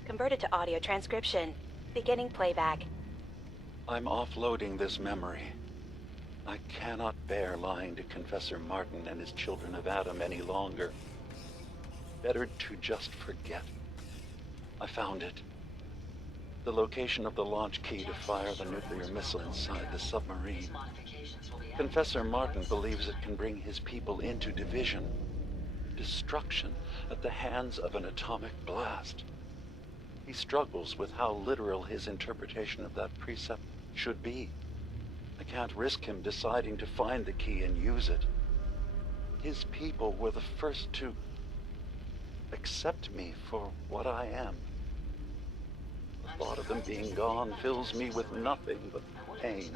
Converted to audio transcription. Beginning playback. I'm offloading this memory. I cannot bear lying to Confessor Martin and his children of Adam any longer. Better to just forget. I found it. The location of the launch key to fire the nuclear missile inside the submarine. Confessor Martin believes it can bring his people into division, destruction at the hands of an atomic blast. He struggles with how literal his interpretation of that precept should be. I can't risk him deciding to find the key and use it. His people were the first to accept me for what I am. The thought of them being gone fills me with nothing but pain.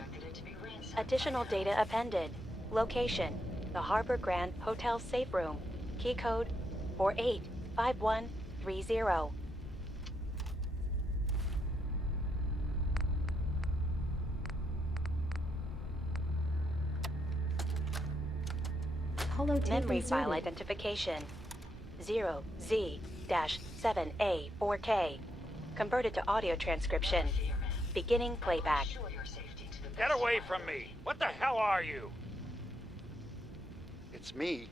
Additional data appended. Location: the Harbor Grand Hotel safe room. Key code 485130. Memory file identification 0Z-7A4K. Converted to audio transcription. Beginning playback. Get away from me! What the hell are you? It's me.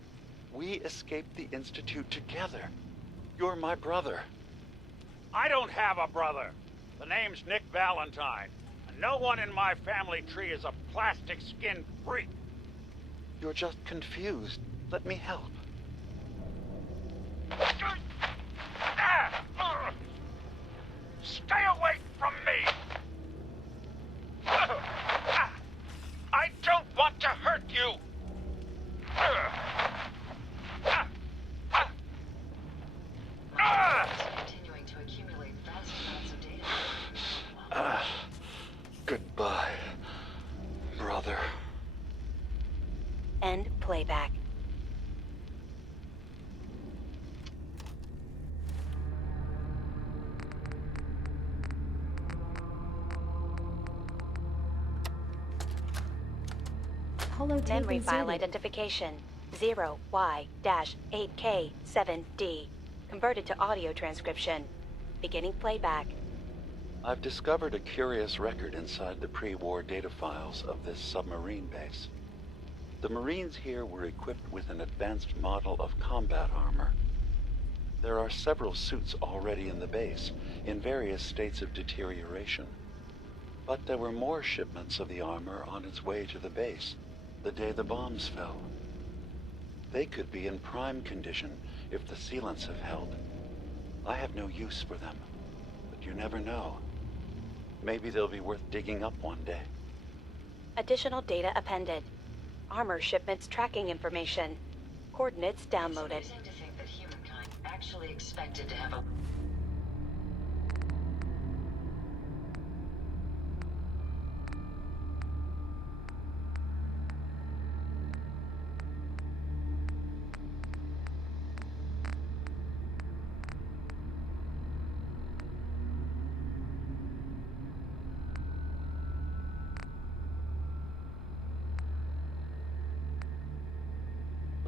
We escaped the Institute together. You're my brother. I don't have a brother. The name's Nick Valentine. And no one in my family tree is a plastic-skinned freak. You're just confused. Let me help. Stay away from me! I don't want to hurt you! Continuing to accumulate vast amounts of data. Goodbye, brother. End playback. Memory file identification 0Y-8K7D. Converted to audio transcription. Beginning playback. I've discovered a curious record inside the pre-war data files of this submarine base. The Marines here were equipped with an advanced model of combat armor. There are several suits already in the base, in various states of deterioration. But there were more shipments of the armor on its way to the base, the day the bombs fell. They could be in prime condition if the sealants have held. I have no use for them, but you never know. Maybe they'll be worth digging up one day. Additional data appended. Armor shipments tracking information. Coordinates downloaded. It's amazing to think that humankind actually expected to have a...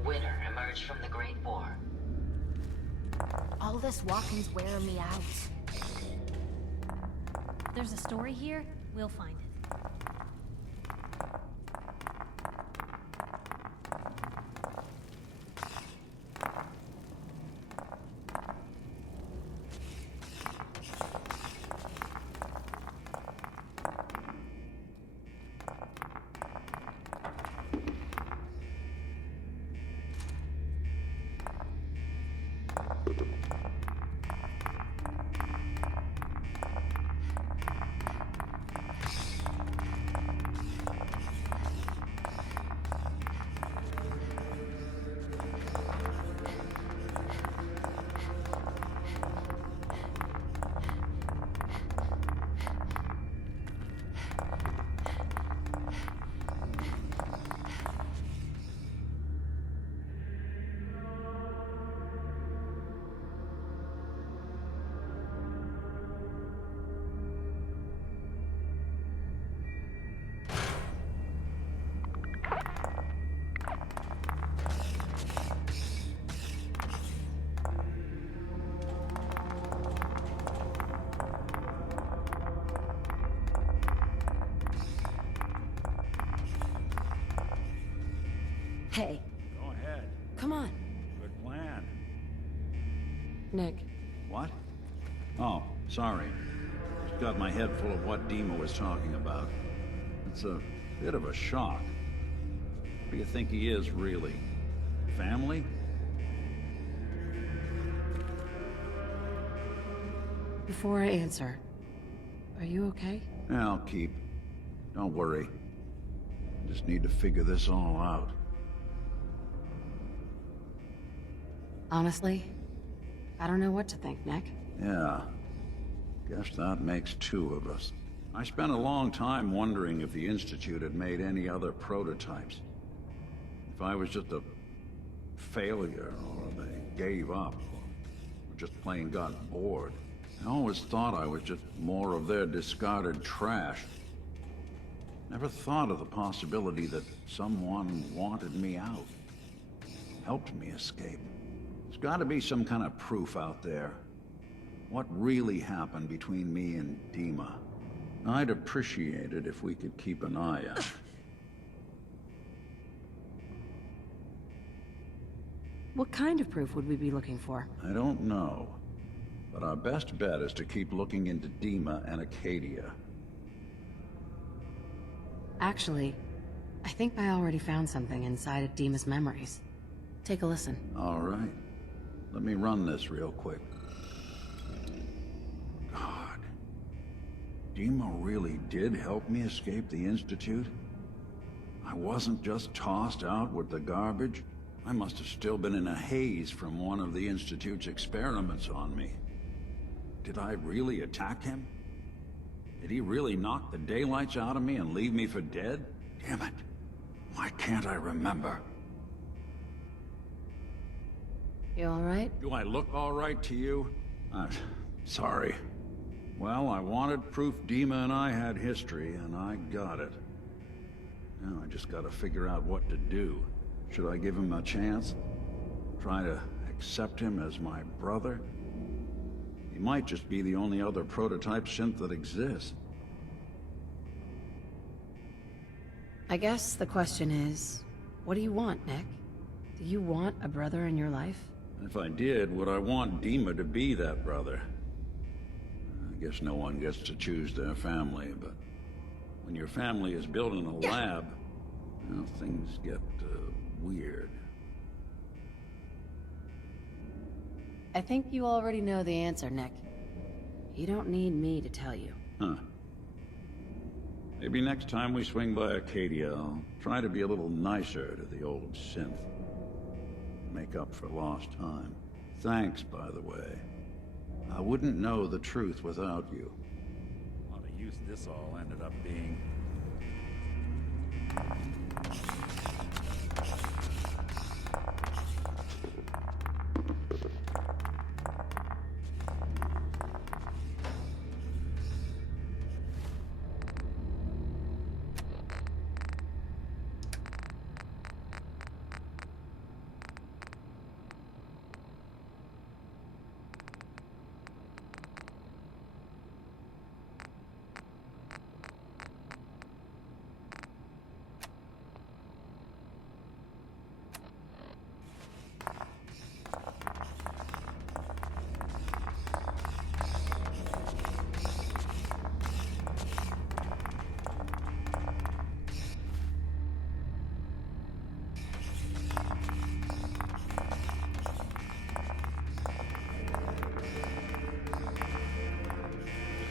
winner emerged from the Great War. All this walking's wearing me out. There's a story here, we'll find it. Hey. Go ahead. Come on. Good plan. Nick. What? Oh, sorry. Just got my head full of what Dima was talking about. It's a bit of a shock. What do you think he is, really? Family? Before I answer, are you okay? Yeah, I'll keep. Don't worry. Just need to figure this all out. Honestly, I don't know what to think, Nick. Yeah. Guess that makes two of us. I spent a long time wondering if the Institute had made any other prototypes. If I was just a failure, or they gave up, or just plain got bored. I always thought I was just more of their discarded trash. Never thought of the possibility that someone wanted me out. Helped me escape. There's gotta be some kind of proof out there. What really happened between me and Dima? I'd appreciate it if we could keep an eye out. What kind of proof would we be looking for? I don't know. But our best bet is to keep looking into Dima and Acadia. Actually, I think I already found something inside of Dima's memories. Take a listen. All right. Let me run this real quick. God. Dima really did help me escape the Institute? I wasn't just tossed out with the garbage. I must have still been in a haze from one of the Institute's experiments on me. Did I really attack him? Did he really knock the daylights out of me and leave me for dead? Damn it. Why can't I remember? You alright? Do I look alright to you? Sorry. Well, I wanted proof Dima and I had history, and I got it. Now I just gotta figure out what to do. Should I give him a chance? Try to accept him as my brother? He might just be the only other prototype synth that exists. I guess the question is, What do you want, Nick? Do you want a brother in your life? If I did, would I want Dima to be that brother? I guess no one gets to choose their family, but when your family is built in a lab, well, things get weird. I think you already know the answer, Nick. You don't need me to tell you. Huh. Maybe next time we swing by Acadia, I'll try to be a little nicer to the old synth. Make up for lost time. Thanks, by the way. I wouldn't know the truth without you. A lot of use this all ended up being.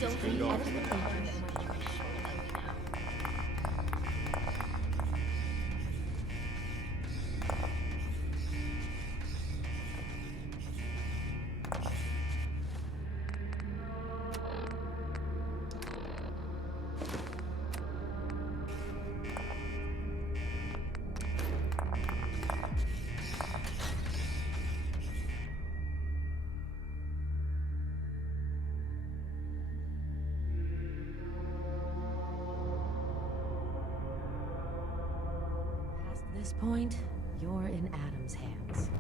Don't be out of the thinking. Past this point, you're in Adam's hands.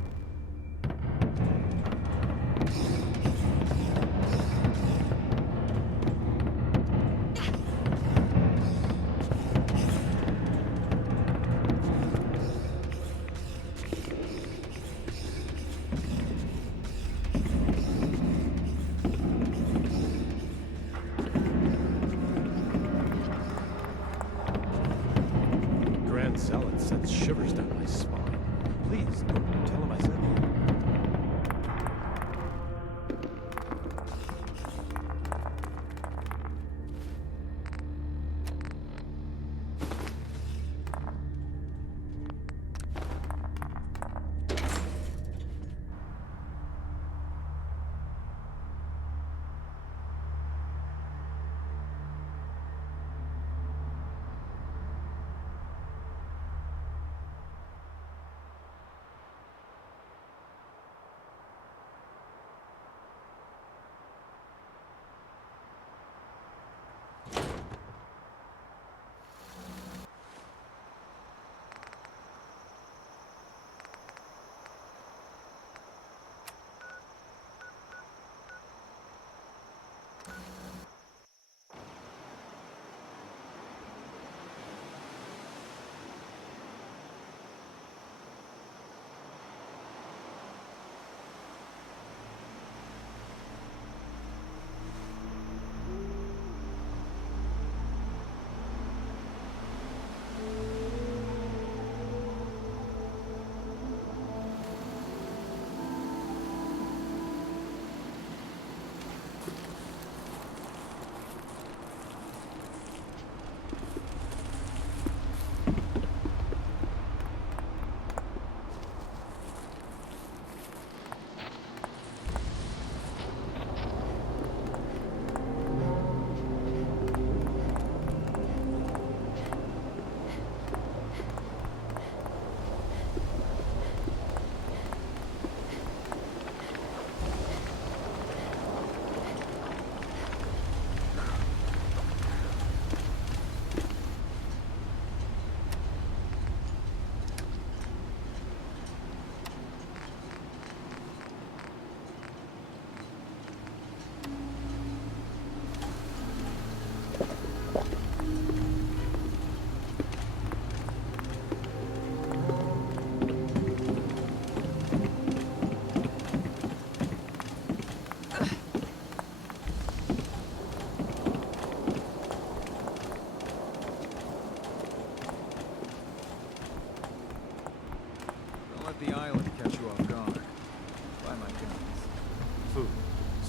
Grand Zealot sends shivers down my spine. Please, don't tell him I said that.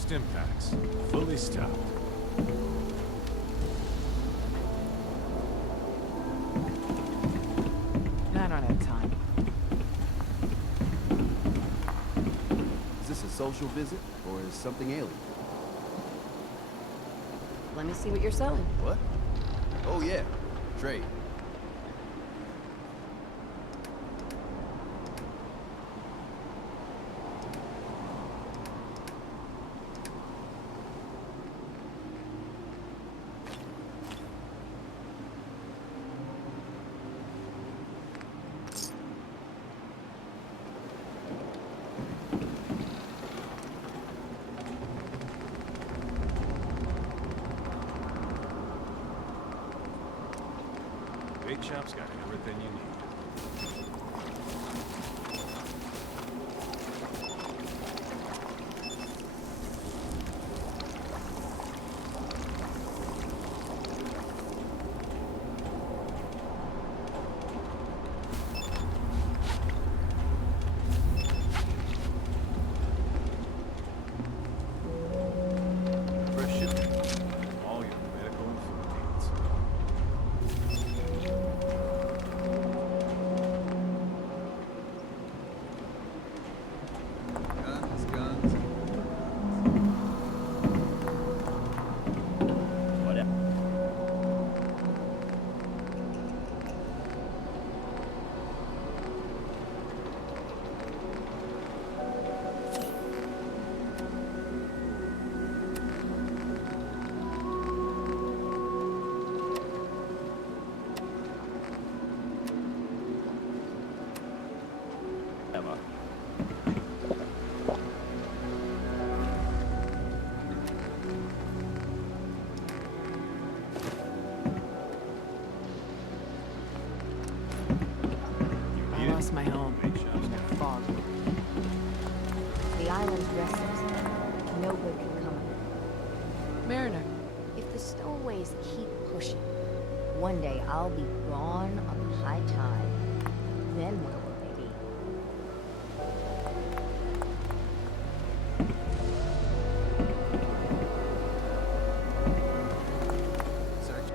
Stim packs, fully stocked. I don't have time. Is this a social visit, or is something alien? Let me see what you're selling. What? Oh yeah, trade. Bait shop's got everything you need. Fresh shipment. All your medical and food needs. Guns, guns. Whatever. Whatever. I lost my home. Fog. The island's restless. No good can come of it. Mariner. If the stowaways keep pushing, one day I'll be gone on the high tide. Then where will they be? Search.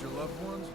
Your loved ones?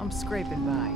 I'm scraping by.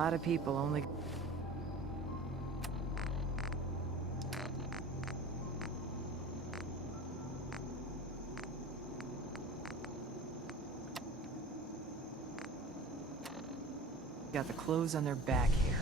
lot of people only... got the clothes on their back here.